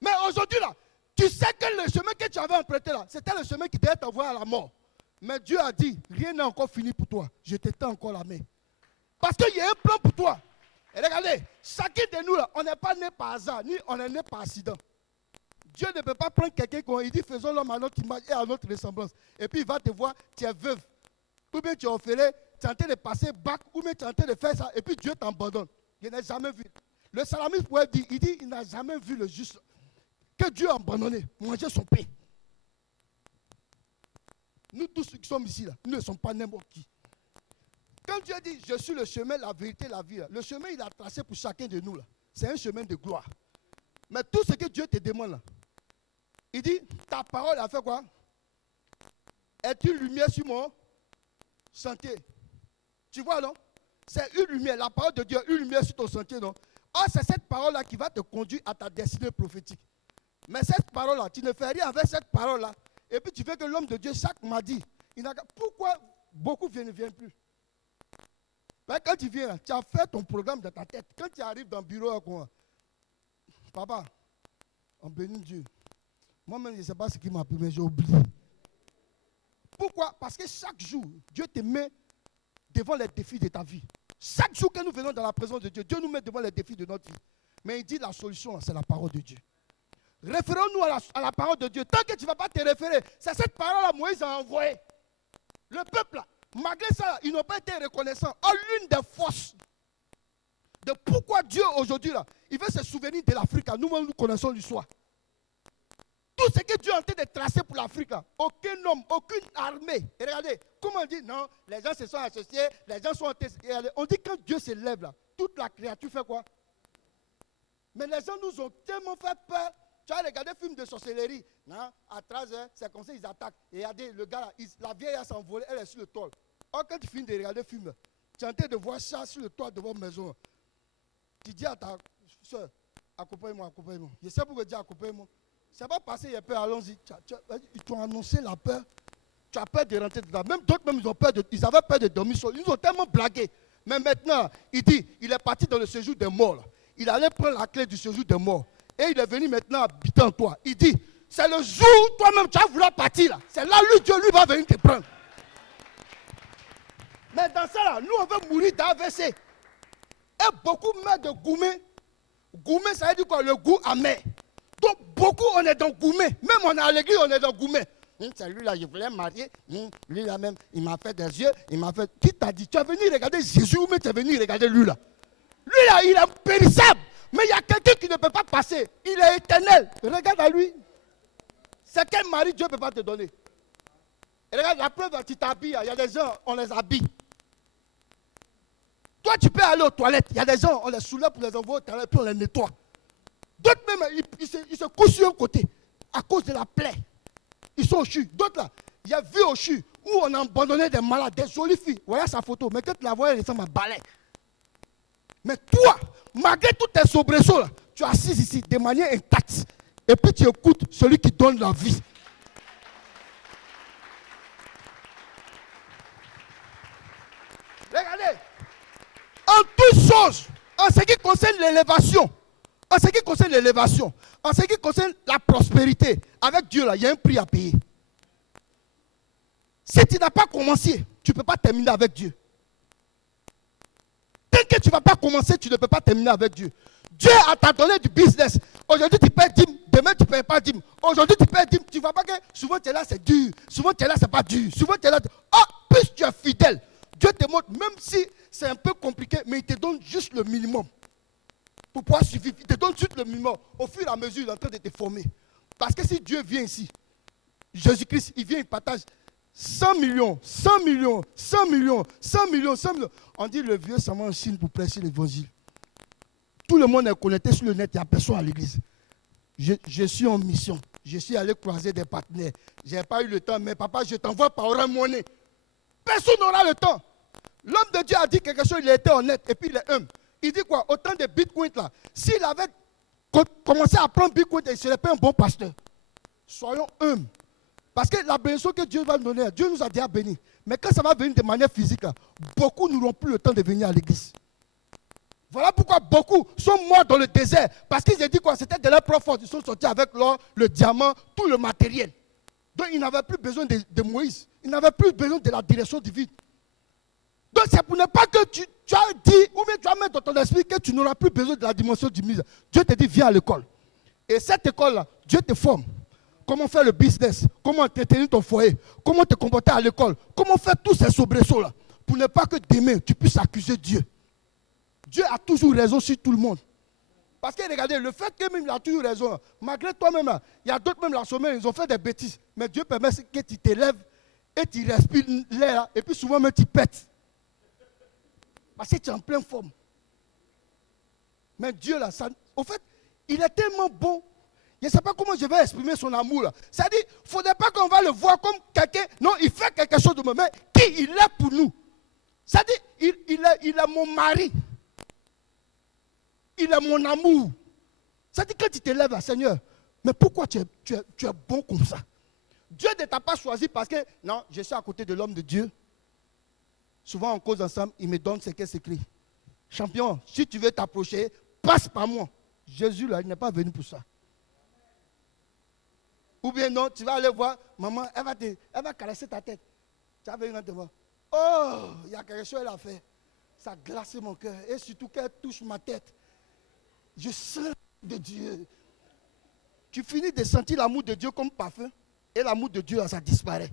Mais aujourd'hui là, tu sais que le chemin que tu avais emprunté là, c'était le chemin qui devait t'envoyer à la mort. Mais Dieu a dit, rien n'est encore fini pour toi. Je t'étends encore la main. Parce qu'il y a un plan pour toi. Et regardez, chacun de nous là, on n'est pas né par hasard, ni on est né par accident. Dieu ne peut pas prendre quelqu'un il dit faisons l'homme à notre image et à notre ressemblance. Et puis il va te voir, tu es veuve. Ou bien tu es orphelin, tu es en train de passer bac, ou bien tu es en train de faire ça, et puis Dieu t'abandonne. Il n'a jamais vu. Le salamiste pourrait dire, il dit, il n'a jamais vu le juste que Dieu a abandonné, manger son pain. Nous tous ceux qui sommes ici, là, nous ne sommes pas n'importe qui. Quand Dieu dit, je suis le chemin, la vérité, la vie, là, le chemin il a tracé pour chacun de nous, là, c'est un chemin de gloire. Mais tout ce que Dieu te demande, là, il dit, ta parole a fait quoi? Est une lumière sur mon sentier. Tu vois, non? C'est une lumière, la parole de Dieu, une lumière sur ton sentier, non? Or, c'est cette parole-là qui va te conduire à ta destinée prophétique. Mais cette parole-là, tu ne fais rien avec cette parole-là. Et puis tu fais que l'homme de Dieu, chaque mardi, pourquoi beaucoup ne viennent plus? Ben, quand tu viens, tu as fait ton programme dans ta tête. Quand tu arrives dans le bureau, quoi, papa, on bénit Dieu. Moi-même, je ne sais pas ce qui m'a pris, mais j'ai oublié. Pourquoi? Parce que chaque jour, Dieu te met devant les défis de ta vie. Chaque jour que nous venons dans la présence de Dieu, Dieu nous met devant les défis de notre vie. Mais il dit la solution, c'est la parole de Dieu. Référons-nous à la parole de Dieu. Tant que tu ne vas pas te référer, c'est cette parole-là Moïse a envoyée. Le peuple, là, malgré ça, ils n'ont pas été reconnaissants. Or, l'une des forces de pourquoi Dieu aujourd'hui, là, il veut se souvenir de l'Afrique. Nous-mêmes, nous connaissons l'histoire. Tout ce que Dieu est en train de tracer pour l'Afrique, là, aucun homme, aucune armée. Et regardez, comment on dit, non, les gens se sont associés, les gens sont en train de... On dit quand Dieu se lève, là, toute la créature fait quoi? Mais les gens nous ont tellement fait peur. Tu as regardé le film de sorcellerie, hein? À 13h, c'est comme ça ils attaquent. Et regardez, le gars là, la vieille a s'envolé, elle est sur le toit. Or, quand tu finis de regarder le film, tu es en train de voir ça sur le toit de votre maison. Tu dis à ta soeur, accompagne-moi. Je sais pourquoi dire accompagne-moi. Ça va passer, il y a peur, allons-y. Ils t'ont annoncé la peur. Tu as peur de rentrer dedans. Même d'autres, même, ils avaient peur de dormir sur. Ils nous ont tellement blagué. Mais maintenant, il dit, il est parti dans le séjour des morts. Il allait prendre la clé du séjour des morts. et il est venu maintenant habiter en toi. Il dit, c'est le jour où toi-même tu vas vouloir partir là. C'est là où Dieu lui va venir te prendre. Mais dans ça là, nous on veut mourir d'AVC. Et beaucoup meurent de gourmet. Gourmet, ça veut dire quoi? Le goût amer. Donc beaucoup on est dans gourmet. Même on est à l'église, on est dans gourmet. C'est lui là, je voulais marier. Lui là même, il m'a fait des yeux. Il m'a fait. Qui t'a dit? Tu es venu regarder Jésus ou mais tu es venu regarder lui là? Lui là, il est périssable. Mais il y a quelqu'un qui ne peut pas passer. Il est éternel. Regarde à lui. C'est quel mari Dieu ne peut pas te donner? Et regarde, la preuve, tu t'habilles. Il y a des gens, on les habille. Toi, tu peux aller aux toilettes. Il y a des gens, on les soulève pour les envoyer aux toilettes, puis on les nettoie. D'autres même, ils se couchent sur un côté à cause de la plaie. Ils sont au CHU. D'autres là, il y a vu au CHU où on a abandonné des malades, des jolies filles. Voilà sa photo. Mais quand tu la vois, elle ressemble à balai. Mais toi, malgré tous tes soubresauts, là, tu es assis ici de manière intacte. Et puis tu écoutes celui qui donne la vie. Regardez. En toutes choses, en ce qui concerne l'élévation, en ce qui concerne la prospérité, avec Dieu, là, il y a un prix à payer. Si tu n'as pas commencé, tu ne peux pas terminer avec Dieu. Tant que tu ne vas pas commencer, tu ne peux pas terminer avec Dieu. Dieu t'a donné du business. Aujourd'hui, tu paies dîme. Demain, tu ne paies pas dîme. Aujourd'hui, tu paies dîme. Tu ne vois pas que souvent, tu es là, c'est dur. Souvent, tu es là, c'est pas dur. Souvent, tu es là. Plus tu es fidèle, Dieu te montre, même si c'est un peu compliqué, mais il te donne juste le minimum. Pour pouvoir suivre, il te donne juste le minimum. Au fur et à mesure, il est en train de te former. Parce que si Dieu vient ici, Jésus-Christ, il vient, il partage 100 millions, 100 millions, 100 millions, 100 millions, 100 millions. On dit le vieux s'en va en Chine pour prêcher l'évangile. Tout le monde est connecté sur le net, il n'y a personne à l'église. Je suis en mission. Je suis allé croiser des partenaires. Je n'ai pas eu le temps, mais papa, je t'envoie par Orange Money. Personne n'aura le temps. L'homme de Dieu a dit quelque chose, il était honnête et puis il est humble. Il dit quoi? Autant de bitcoins là. S'il avait commencé à prendre bitcoin, il ne serait pas un bon pasteur. Soyons humbles. Parce que la bénédiction que Dieu va nous donner, Dieu nous a déjà bénis. Mais quand ça va venir de manière physique, là, beaucoup n'auront plus le temps de venir à l'église. Voilà pourquoi beaucoup sont morts dans le désert. Parce qu'ils ont dit quoi? C'était de leur propre force. Ils sont sortis avec l'or, le diamant, tout le matériel. Donc ils n'avaient plus besoin de Moïse. Ils n'avaient plus besoin de la direction divine. Donc c'est pour ne pas que tu as dit, ou bien tu as mis dans ton esprit que tu n'auras plus besoin de la dimension divine. Dieu te dit, viens à l'école. Et cette école-là, Dieu te forme. Comment faire le business, comment entretenir ton foyer, comment te comporter à l'école, comment faire tous ces soubresauts-là, pour ne pas que demain tu puisses accuser Dieu. Dieu a toujours raison sur tout le monde. Parce que regardez, le fait que même il a toujours raison, malgré toi-même, il y a d'autres même la semaine, ils ont fait des bêtises. Mais Dieu permet que tu t'élèves et tu respires l'air, et puis souvent même tu pètes. Parce que tu es en pleine forme. Mais Dieu, là, ça, au fait, il est tellement bon. Je ne sais pas comment je vais exprimer son amour. Là. C'est-à-dire, il ne faudrait pas qu'on va le voir comme quelqu'un. Non, il fait quelque chose de nous. Mais qui il est pour nous? C'est-à-dire, il est mon mari. Il est mon amour. C'est-à-dire, quand tu te lèves à Seigneur, mais pourquoi tu es bon comme ça? Dieu ne t'a pas choisi parce que, non, je suis à côté de l'homme de Dieu. Souvent, on cause ensemble, il me donne ce qu'est écrit. Champion, si tu veux t'approcher, passe par moi. Jésus, là, il n'est pas venu pour ça. Ou bien non, tu vas aller voir, maman, elle va caresser ta tête. Tu vas venir te voir. Oh, il y a quelque chose qu'elle a fait. Ça a glacé mon cœur. Et surtout qu'elle touche ma tête. Je sens de Dieu. Tu finis de sentir l'amour de Dieu comme parfum. Et l'amour de Dieu, là, ça disparaît.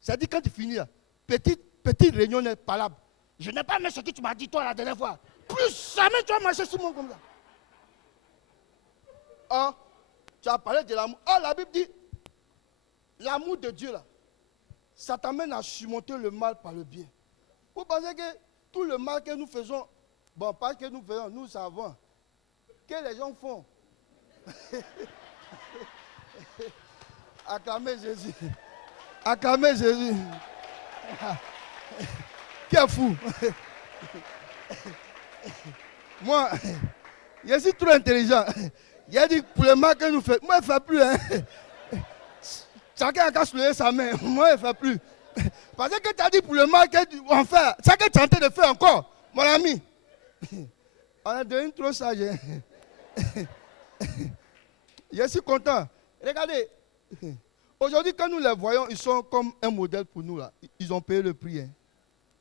C'est-à-dire quand tu finis là, petite réunion n'est pas là. Je n'ai pas aimé ce que tu m'as dit toi la dernière fois. Plus jamais tu vas marcher sur moi comme ça. Oh, tu as parlé de l'amour. Oh, la Bible dit, l'amour de Dieu là, ça t'amène à surmonter le mal par le bien. Vous pensez que tout le mal que nous faisons, bon, pas que nous faisons, nous savons, que les gens font. Acclamez Jésus. Acclamez Jésus. Qui est fou? Moi, je suis trop intelligent. Il a dit pour le mal que nous faisons, moi je ne fais plus. Hein. Chacun a qu'à soulever sa main. Moi je ne fais plus. Parce que tu as dit pour le mal qu'on fait, c'est que tu es en train de faire encore, mon ami. On est devenu trop sage. Hein. Je suis content. Regardez. Aujourd'hui, quand nous les voyons, ils sont comme un modèle pour nous. Là. Ils ont payé le prix. Hein.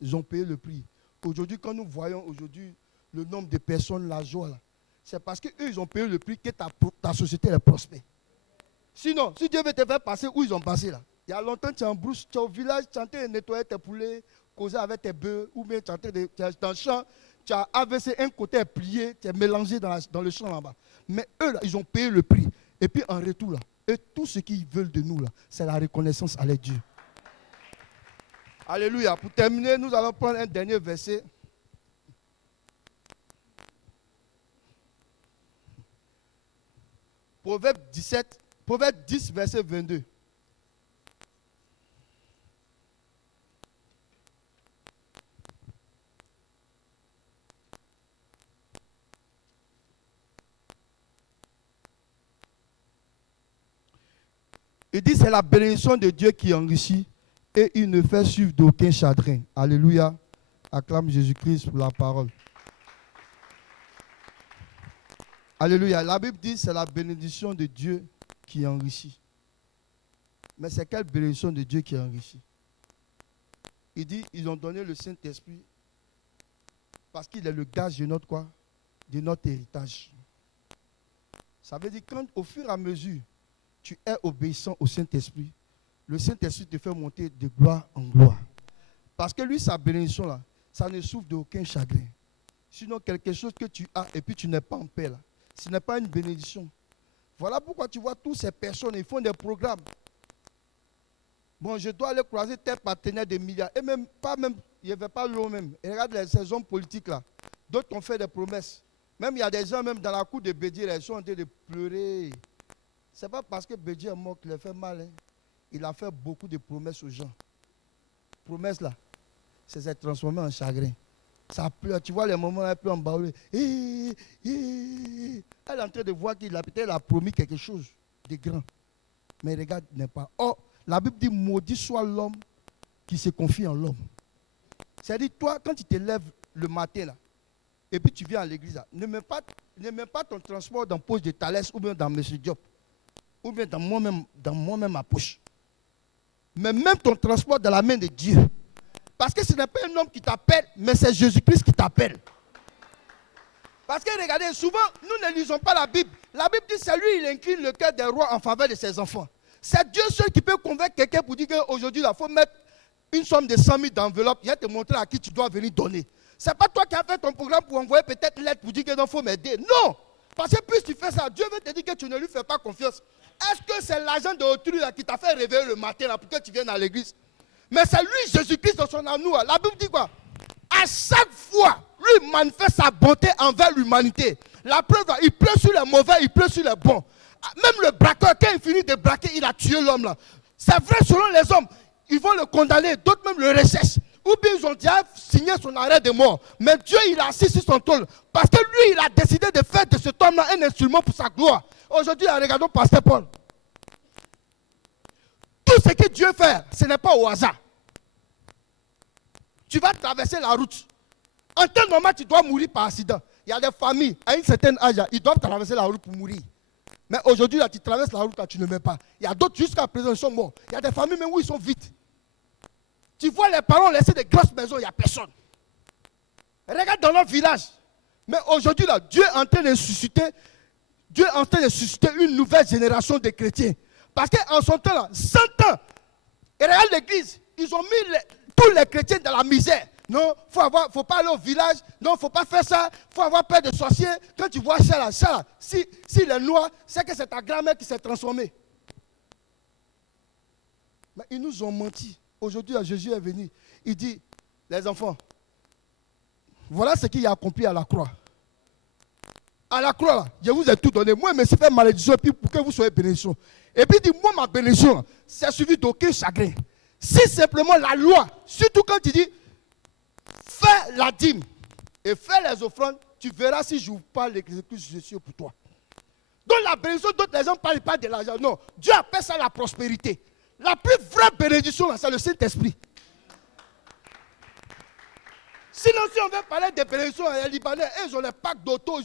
Ils ont payé le prix. Aujourd'hui, quand nous voyons aujourd'hui le nombre de personnes, la joie, là, c'est parce qu'eux, ils ont payé le prix que ta société est prospère. Sinon, si Dieu veut te faire passer où ils ont passé là, il y a longtemps, tu es en brousse, tu es au village, tu es en train de nettoyer tes poulets, causer avec tes bœufs, ou bien tu es en train de, tu es dans le champ, tu as AVC, un côté est plié, tu es mélangé dans le champ là-bas. Mais eux, là, ils ont payé le prix. Et puis en retour, là, eux, tout ce qu'ils veulent de nous, là, c'est la reconnaissance à leur Dieu. Alléluia. Pour terminer, nous allons prendre un dernier verset. Proverbe 10, verset 22. Il dit, c'est la bénédiction de Dieu qui enrichit et il ne fait suivre d'aucun chagrin. Alléluia. Acclame Jésus-Christ pour la parole. Alléluia. La Bible dit, c'est la bénédiction de Dieu qui enrichit. Mais c'est quelle bénédiction de Dieu qui enrichit? Il dit, ils ont donné le Saint-Esprit parce qu'il est le gage de notre quoi? De notre héritage. Ça veut dire qu'au fur et à mesure, tu es obéissant au Saint-Esprit, le Saint-Esprit te fait monter de gloire en gloire. Parce que lui, sa bénédiction, là, ça ne souffre d'aucun chagrin. Sinon, quelque chose que tu as et puis tu n'es pas en paix, là, ce n'est pas une bénédiction. Voilà pourquoi tu vois toutes ces personnes, ils font des programmes. Bon, je dois aller croiser tel partenaire de milliards. Et même, il n'y avait pas l'eau même. Et regarde ces hommes politiques là. D'autres ont fait des promesses. Même il y a des gens, même dans la cour de Bédier, ils sont en train de pleurer. Ce n'est pas parce que Bédier est mort qu'il a fait mal. Hein. Il a fait beaucoup de promesses aux gens. Promesses là, c'est s'est transformé en chagrin. Ça pleure. Tu vois les moments où elle pleure en bas. Elle est en train de voir qu'il a peut-être promis quelque chose de grand. Mais regarde, n'est pas. Oh, la Bible dit, maudit soit l'homme qui se confie en l'homme. C'est-à-dire, toi, quand tu te lèves le matin, là, et puis tu viens à l'église, là, ne mets pas ton transport dans la poche de Thalès ou bien dans M. Diop, ou bien dans moi-même ma poche. Mais même ton transport dans la main de Dieu. Parce que ce n'est pas un homme qui t'appelle, mais c'est Jésus-Christ qui t'appelle. Parce que regardez, souvent, nous ne lisons pas la Bible. La Bible dit, c'est lui, il incline le cœur des rois en faveur de ses enfants. C'est Dieu seul qui peut convaincre quelqu'un pour dire qu'aujourd'hui, il faut mettre une somme de 100 000 d'enveloppe. Il va te montrer à qui tu dois venir donner. Ce n'est pas toi qui as fait ton programme pour envoyer peut-être une lettre pour dire qu'il faut m'aider. Non! Parce que plus tu fais ça, Dieu veut te dire que tu ne lui fais pas confiance. Est-ce que c'est l'agent de autrui là, qui t'a fait réveiller le matin là, pour que tu viennes à l'église? Mais c'est lui, Jésus-Christ, dans son amour. La Bible dit quoi? À chaque fois, lui manifeste sa bonté envers l'humanité. La preuve, il pleut sur les mauvais, il pleut sur les bons. Même le braqueur, quand il finit de braquer, il a tué l'homme là. C'est vrai, selon les hommes, ils vont le condamner, d'autres même le recherchent. Ou bien ils ont déjà signé son arrêt de mort. Mais Dieu, il a assis sur son trône. Parce que lui, il a décidé de faire de cet homme-là un instrument pour sa gloire. Aujourd'hui, regardons Pasteur Paul. Tout ce que Dieu fait, ce n'est pas au hasard. Tu vas traverser la route. En tel moment, tu dois mourir par accident. Il y a des familles, à une certaine âge, ils doivent traverser la route pour mourir. Mais aujourd'hui, là, tu traverses la route, là, tu ne meurs pas. Il y a d'autres, jusqu'à présent, ils sont morts. Il y a des familles même où ils sont vides. Tu vois les parents laisser des grosses maisons, il n'y a personne. Regarde dans notre village. Mais aujourd'hui, là, Dieu est en train de susciter une nouvelle génération de chrétiens. Parce qu'en son temps, là, 100 ans, et regarde l'église, ils ont mis tous les chrétiens dans la misère. Non, faut pas aller au village. Non, faut pas faire ça. Faut avoir peur de sorciers. Quand tu vois ça là, si il est noir, c'est que c'est ta grand-mère qui s'est transformée. Mais ils nous ont menti. Aujourd'hui, Jésus est venu. Il dit, les enfants, voilà ce qu'il a accompli à la croix. À la croix, là, je vous ai tout donné. Moi, je me suis fait malédiction pour que vous soyez bénédiction. Et puis il dit, moi, ma bénédiction, c'est suivi d'aucun chagrin. Si simplement la loi, surtout quand tu dis, fais la dîme et fais les offrandes, tu verras si je n'ouvre pas l'église que je suis pour toi. Donc la bénédiction, d'autres les gens ne parlent pas de l'argent. Non, Dieu appelle ça la prospérité. La plus vraie bénédiction, c'est le Saint-Esprit. Sinon, si on veut parler des bénédictions, les Libanais, ils ont les packs d'auto,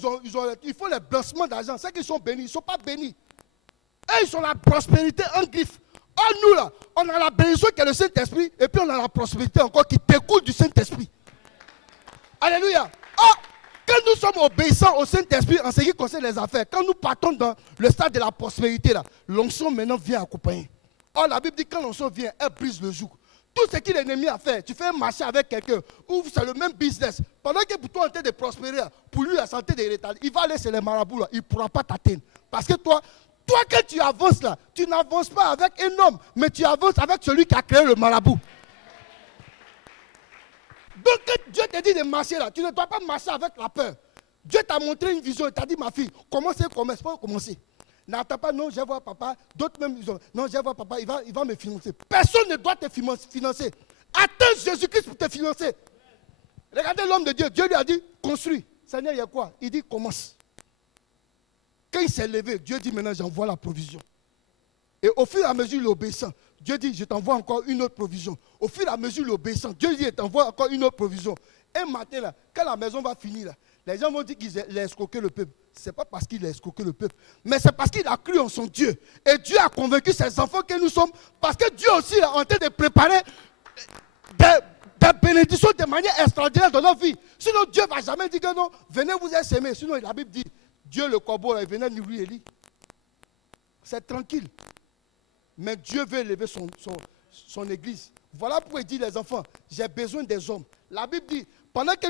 il faut les blanchiments d'argent. C'est qu'ils sont bénis, ils ne sont pas bénis. Et ils ont la prospérité en griffe. Or, nous, là, on a la bénédiction qui est le Saint-Esprit, et puis on a la prospérité encore qui découle du Saint-Esprit. Alléluia. Or, quand nous sommes obéissants au Saint-Esprit en ce qui concerne les affaires, quand nous partons dans le stade de la prospérité, l'onction maintenant vient accompagner. Or, la Bible dit que quand l'onction vient, elle brise le joug. Tout ce que l'ennemi a fait, tu fais un marché avec quelqu'un, ou c'est le même business, pendant que pour toi, en train de prospérer, pour lui, la santé de l'état, il va aller chez les marabouts, là, il ne pourra pas t'atteindre. Parce que toi, quand tu avances là, tu n'avances pas avec un homme, mais tu avances avec celui qui a créé le marabout. Donc, quand Dieu te dit de marcher là, tu ne dois pas marcher avec la peur. Dieu t'a montré une vision, il t'a dit, ma fille, commencez, commence, pas commencer. N'attends pas, non, je vais voir papa. D'autres même, ils ont, non, je vais voir papa, il va me financer. Personne ne doit te financer. Attends Jésus-Christ pour te financer. Regardez l'homme de Dieu. Dieu lui a dit, construis. Seigneur, il y a quoi? Il dit, commence. Quand il s'est levé, Dieu dit, maintenant, j'envoie la provision. Et au fur et à mesure, l'obéissant, Dieu dit, je t'envoie encore une autre provision. Au fur et à mesure, l'obéissant, Dieu dit, je t'envoie encore une autre provision. Un matin, là, quand la maison va finir, là, les gens vont dire qu'il a escroqué le peuple. Ce n'est pas parce qu'il a escroqué le peuple, mais c'est parce qu'il a cru en son Dieu. Et Dieu a convaincu ses enfants que nous sommes, parce que Dieu aussi est en train de préparer des bénédictions de manière extraordinaire dans nos vies. Sinon, Dieu ne va jamais dire que non, venez vous essaimer. Sinon, la Bible dit, Dieu le corbeau, il venait nourrir Élie. C'est tranquille. Mais Dieu veut élever son église. Voilà pourquoi il dit, les enfants, j'ai besoin des hommes. La Bible dit, pendant que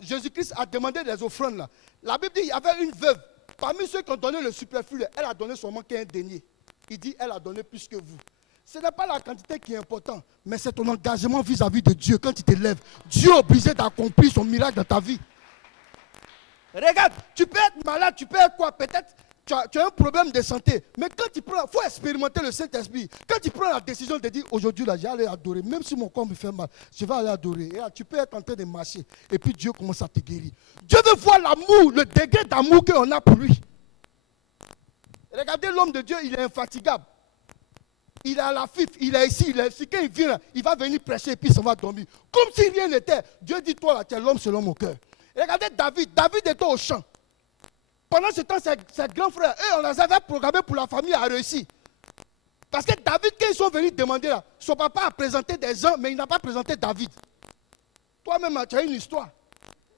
Jésus-Christ a demandé des offrandes, là, la Bible dit qu'il y avait une veuve. Parmi ceux qui ont donné le superflu, elle a donné seulement qu'un denier. Il dit, elle a donné plus que vous. Ce n'est pas la quantité qui est importante, mais c'est ton engagement vis-à-vis de Dieu. Quand tu te lèves, Dieu est obligé d'accomplir son miracle dans ta vie. Regarde, tu peux être malade, tu peux être quoi? Peut-être tu as un problème de santé. Mais quand tu prends, il faut expérimenter le Saint-Esprit. Quand tu prends la décision de dire, aujourd'hui, là, j'allais adorer, même si mon corps me fait mal, je vais aller adorer. Et là, tu peux être en train de marcher. Et puis Dieu commence à te guérir. Dieu veut voir l'amour, le degré d'amour qu'on a pour lui. Regardez l'homme de Dieu, il est infatigable. Il est à la fif, il est ici, quand il vient là, il va venir prêcher et puis il s'en va dormir. Comme si rien n'était. Dieu dit, toi là, tu es l'homme selon mon cœur. Regardez David, David était au champ. Pendant ce temps, ses grands frères, eux, on les avait programmés pour la famille à réussir. Parce que David, quand ils sont venus demander là, son papa a présenté des gens, mais il n'a pas présenté David. Toi-même, tu as une histoire.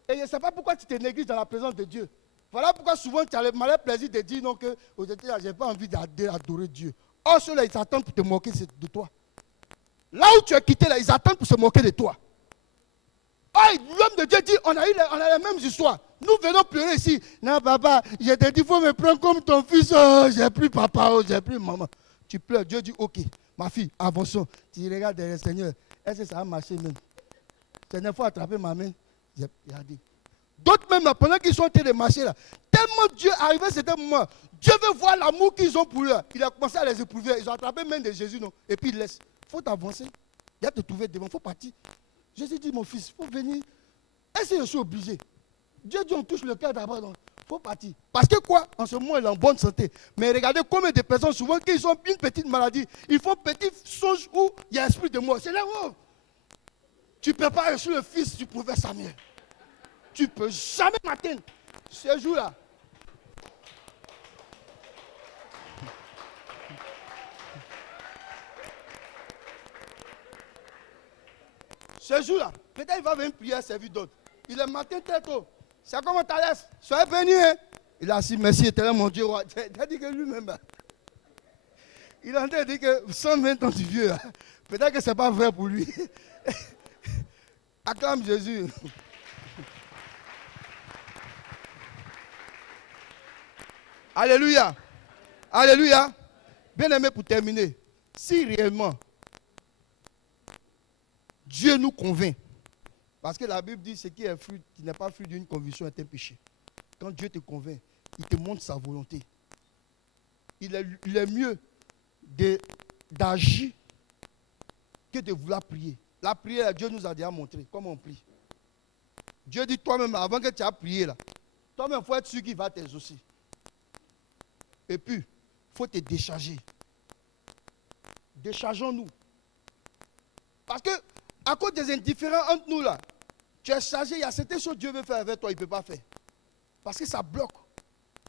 Et je ne sais pas pourquoi tu te négliges dans la présence de Dieu. Voilà pourquoi souvent tu as le malin plaisir de dire non, que aujourd'hui, je n'ai pas envie d'adorer Dieu. Or, ceux-là, ils attendent pour te moquer de toi. Là où tu es quitté, là, ils attendent pour se moquer de toi. Oh, l'homme de Dieu dit, on a les mêmes histoires. Nous venons pleurer ici. Non, papa, je te dis, il faut me prendre comme ton fils. Oh, j'ai plus papa, oh, j'ai plus maman. Tu pleures. Dieu dit, ok, ma fille, avançons. Tu regardes derrière, Seigneur, est-ce que ça va marcher même? Seigneur, il faut attraper ma main. J'ai dit. D'autres même, là, pendant qu'ils sont en train de marcher, là, tellement Dieu est arrivé à cet moment, Dieu veut voir l'amour qu'ils ont pour eux. Il a commencé à les éprouver. Ils ont attrapé la main de Jésus, non? Et puis il laisse. Il faut t'avancer. Il y a te trouver devant, il faut partir. Jésus dit, mon fils, il faut venir. Est-ce que je suis obligé? Dieu dit, on touche le cœur d'abord. Il faut partir. Parce que quoi? En ce moment, il est en bonne santé. Mais regardez combien de personnes, souvent, qui ont une petite maladie, ils font petit songe où il y a l'esprit de mort. C'est là où tu ne peux pas être le fils du prophète Samuel. Tu ne peux jamais m'atteindre. Ce jour-là. Ce jour-là, peut-être il va venir prier à servir d'autres. Il est matin très tôt. C'est comment tu laisse? Soyez venu, hein? Il a dit merci éternel mon Dieu. Il a dit que lui-même, il est en train de dire que 120 ans du vieux, peut-être que ce n'est pas vrai pour lui. Acclame Jésus. Alléluia. Alléluia. Bien aimé, pour terminer, si réellement Dieu nous convainc, parce que la Bible dit ce qui est fruit, qui n'est pas fruit d'une conviction est un péché. Quand Dieu te convainc, il te montre sa volonté. Il est mieux d'agir que de vouloir prier. La prière, Dieu nous a déjà montré comment on prie. Dieu dit toi-même, avant que tu aies prié, toi-même, il faut être sûr qu'il va t'exaucer. Et puis, il faut te décharger. Déchargeons-nous. Parce que, à cause des indifférents entre nous, là, Tu es chargé, il y a certaines choses que Dieu veut faire avec toi, il ne peut pas faire. Parce que ça bloque.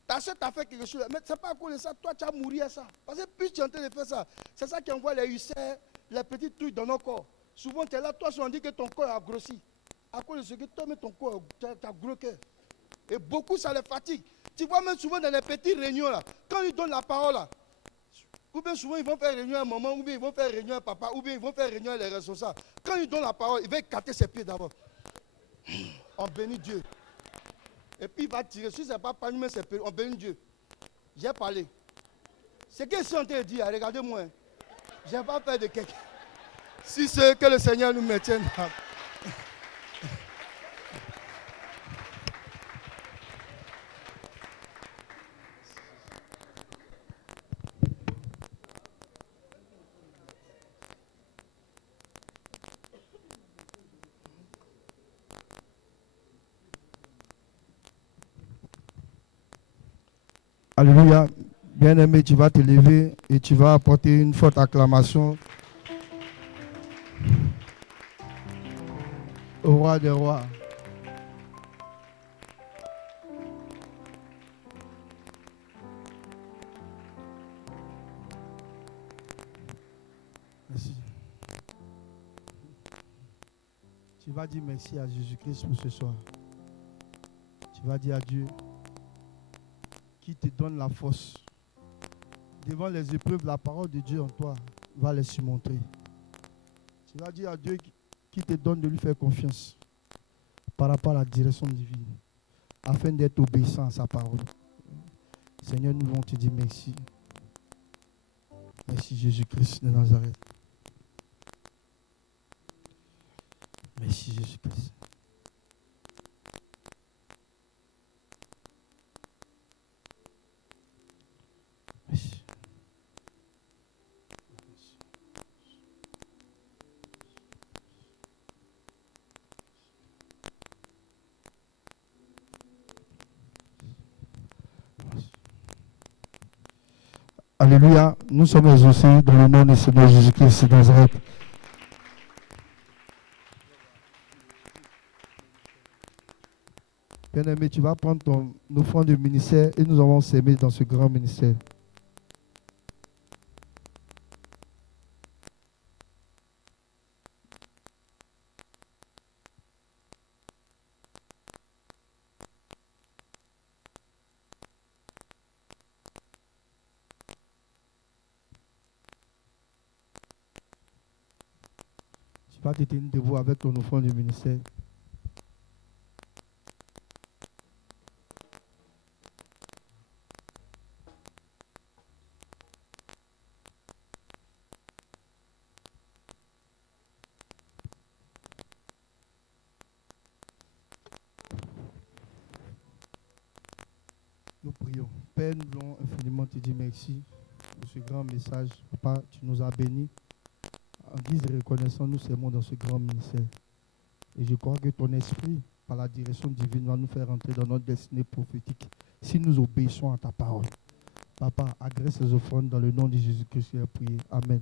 Ta soeur t'a fait quelque chose, mais ce n'est pas à cause de ça, toi tu as mouru à ça. Parce que plus tu es en train de faire ça, c'est ça qui envoie les ulcères, les petits trucs dans nos corps. Souvent tu es là, toi on dit que ton corps a grossi. À cause de ce que toi, mais ton corps, tu as gros cœur. Et beaucoup ça les fatigue. Tu vois même souvent dans les petites réunions là, quand ils donnent la parole là, ou bien souvent ils vont faire réunion à un moment, ou bien ils vont faire réunion à papa, ou bien ils vont faire réunion à les responsables. Quand ils donnent la parole, il va écarter ses pieds d'abord. On bénit Dieu. Et puis il va tirer. Si ce n'est pas parmi mais c'est on bénit Dieu. J'ai parlé. C'est que je suis en train de dire, regardez-moi. Je n'ai pas peur de quelqu'un. Si c'est que le Seigneur nous maintienne. Alléluia. Bien-aimé, tu vas te lever et tu vas apporter une forte acclamation au roi des rois. Merci. Tu vas dire merci à Jésus-Christ pour ce soir. Tu vas dire à Dieu qui te donne la force. Devant les épreuves, la parole de Dieu en toi va les surmonter. Tu vas dire à Dieu qui te donne de lui faire confiance par rapport à la direction divine, afin d'être obéissant à sa parole. Seigneur, nous voulons te dire merci. Merci Jésus-Christ de Nazareth. Merci Jésus-Christ. Merci. Alléluia, nous sommes exaucés dans le nom de Seigneur Jésus-Christ de Nazareth. Bien-aimé, tu vas prendre ton offrande de ministère et nous allons s'aimer dans ce grand ministère. Tu vas te tenir debout avec ton offrande du ministère. Nous prions. Père, nous voulons infiniment te dire merci pour ce grand message. Papa, tu nous as bénis. En guise de reconnaissance, nous serons dans ce grand ministère. Et je crois que ton esprit, par la direction divine, va nous faire entrer dans notre destinée prophétique si nous obéissons à ta parole. Papa, agresse ces offrandes dans le nom de Jésus-Christ, j'ai prié. Amen.